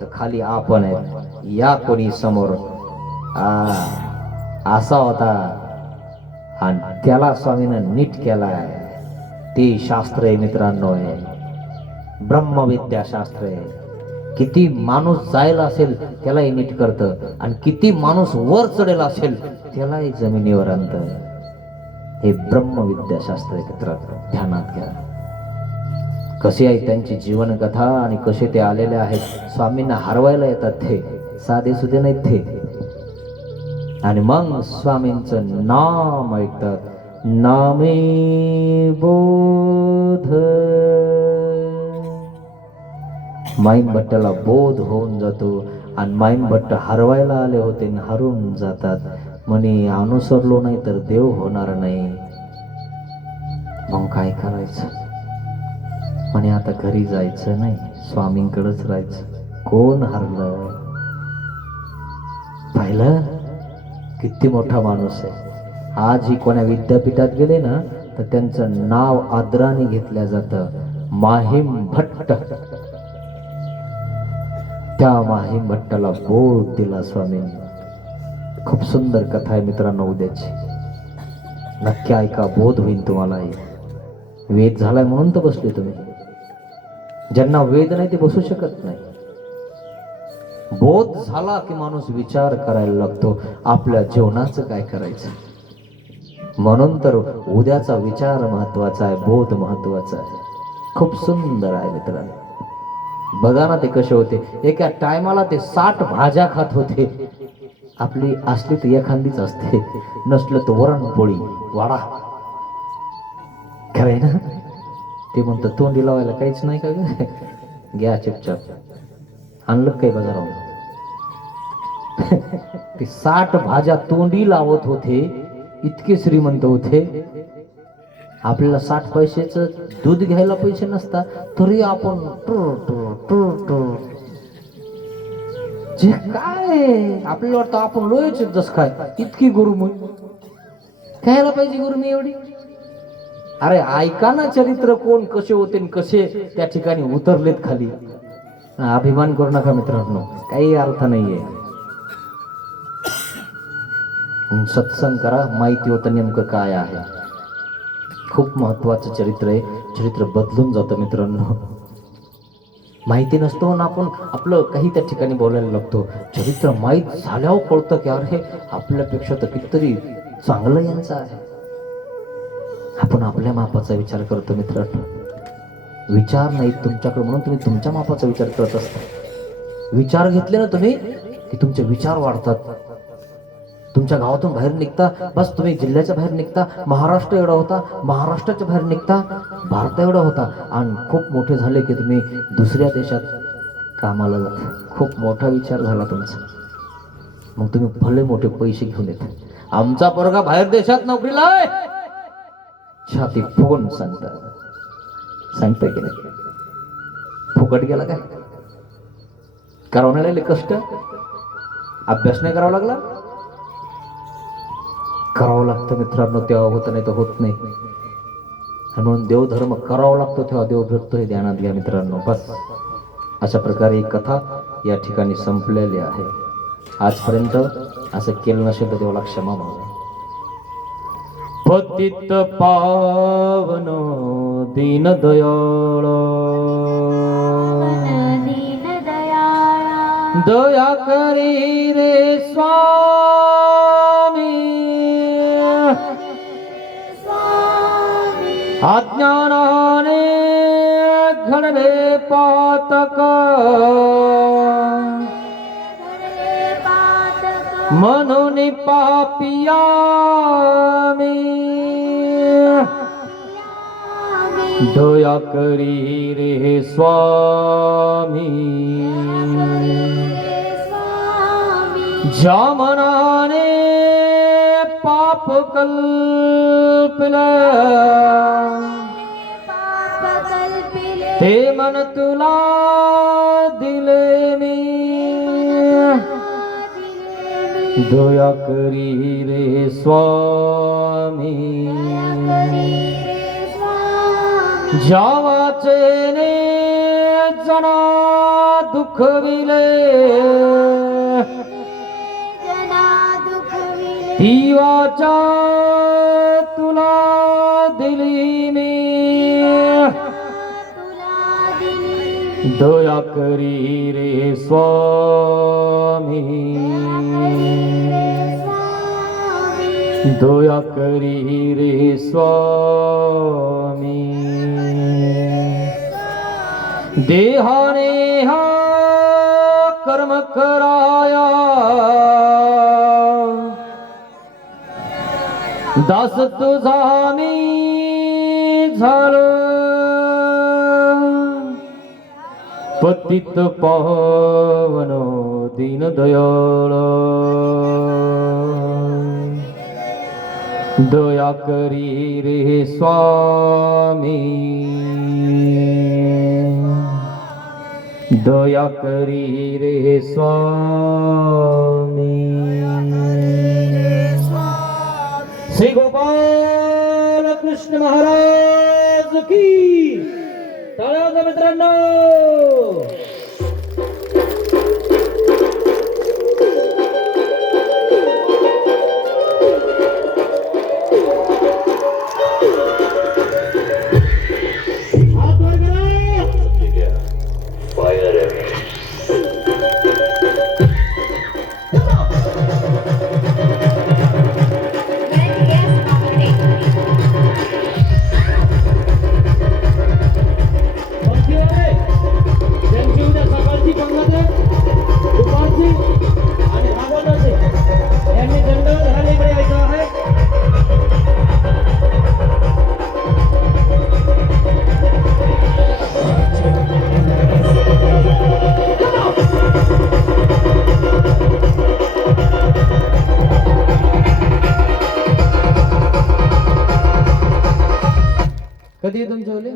तर खाली आपण आहे, या कोणी समोर असा होता. आणि त्याला स्वामीनं नीट केलाय. ते शास्त्र आहे मित्रांनो, आहे ब्रह्मविद्या शास्त्र आहे. किती माणूस जायला असेल त्यालाही नीट करतं, आणि किती माणूस वर चढेल असेल त्यालाही जमिनीवर आणतं. हे ब्रह्मविद्या शास्त्र आहे मित्रांनो, ध्यानात घ्या. कशी आहे त्यांची जीवन कथा आणि कसे ते आलेले आहेत. स्वामींना हरवायला येतात, ते साधे सुधे नाहीत ते. आणि मग स्वामींचं नाम ऐकतात. नामे बोध. माईन भट्टाला बोध होऊन जातो आणि माईन भट्ट हरवायला आले होते आणि हरून जातात. म्हणे अनुसरलो नाही तर देव होणार नाही. मग काय करायचं? म्हणे आता घरी जायचं नाही, स्वामींकडेच राहायचं. कोण हरलं? पाहिलं किती मोठा माणूस आहे. आज ही कोण्या विद्यापीठात गेले ना तर त्यांचं नाव आदराने घेतलं जातं, माहीम भट्ट. त्या माहीम भट्टाला बोध दिला स्वामींनी. खूप सुंदर कथा आहे मित्रांनो उद्याची, नक्की ऐका, बोध होईल तुम्हाला. वेद झालाय म्हणून तर बसले तुम्ही. ज्यांना वेद नाही ते बसू शकत नाही. बोध झाला की माणूस विचार करायला लागतो आपल्या जीवनाचं काय करायचं. म्हणून तर उद्याचा विचार महत्वाचा आहे, बोध महत्वाचा आहे. खूप सुंदर आहे मित्रांनो. बघा ना ते कसे होते. एका टायमाला ते 60 भाज्या खात होते. आपली असली तर एखादीच असते, नसलं तर वरण पोळी वाडा. खरंय ना? ते म्हणतं तोंडी लावायला काहीच नाही का ग, घ्या चुपचाप. आणलं काही बाजारावर? ते 60 भाज्या तोंडी लावत होते, इतके श्रीमंत होते. आपल्याला 60 पैशाचं दूध घ्यायला पैसे नसतात तरी आपण जे काय आपल्याला वाटतं आपण लोयच जस काय, इतकी गुरुमी खायला पाहिजे. गुरुमी एवढी? अरे ऐका ना चरित्र, कोण कसे होते आणि कसे त्या ठिकाणी उतरलेत खाली. अभिमान करू नका मित्रांनो, काही अर्थ नाहीये. सत्संग करा, माहिती होतं नेमकं काय आहे. खूप महत्वाचं चरित्र आहे. चरित्र बदलून जातं मित्रांनो. माहिती नसतो ना आपण आपलं काही त्या ठिकाणी बोलायला लागतो. चरित्र माहीत झाल्यावर कळतं की अरे आपल्यापेक्षा तर कितीतरी चांगलं यांचं आहे. आपण आपल्या मापाचा विचार करतो मित्रांनो. विचार नाहीत तुमच्याकडे म्हणून तुम्ही तुमच्या मापाचा विचार करत असता. विचार घेतले ना तुम्ही की तुमचे विचार वाढतात. तुमच्या गावातून बाहेर निघता, बस तुम्ही जिल्ह्याच्या बाहेर निघता, महाराष्ट्र एवढा होता, महाराष्ट्राच्या बाहेर निघता, भारत एवढा होता, आणि खूप मोठे झाले की तुम्ही दुसऱ्या देशात कामाला जाता. खूप मोठा विचार झाला तुमचा. मग तुम्ही भले मोठे पैसे घेऊन येता. आमचा पोरगा बाहेर देशात नोकरीला आहे, छाती फुगून सांगताय की नाही? फुकट गेला काय? करावं नाही लागले कष्ट? अभ्यास नाही करावा लागला? करावं लागतं मित्रांनो, तेव्हा होतं, नाही तर होत नाही. म्हणून देवधर्म करावा लागतो तेव्हा देव भेटतो, हे ध्यानात घ्या मित्रांनो. बस अशा प्रकारे एक कथा या ठिकाणी संपलेली आहे. आजपर्यंत असं केलं नसेल तर देवाला क्षमा मागा. पतित पावन दीन दयाळ, दया करी रे स्वामी, अज्ञानाने घडले पातक, म्हणून पापिया दया करी रे स्वामी. ज्या मनाने पाप कल्पलं पाप कल्पिले ते मन तुला दिले मी दया करी रे स्वामी ज्या वाचेने जना दुखविले ती वाचा तुला दिली मी दया करी रे स्वामी दया करी रे स्वामी देहाने हा कर्म कराया दास तुझा मी झालो पतित पावनो दीन दयाळ दया करी रे स्वामी दया करी रे स्वामी श्री गोपाल कृष्ण महाराज की टाळ्या वाजवा मित्रांनो. हात वर करा. त्यांची उद्या सकाळची पंगत आहे, दुपारची आणि रागाची. यांनी दंड घालायला इकडे यायचं आहे. कधी तुमचे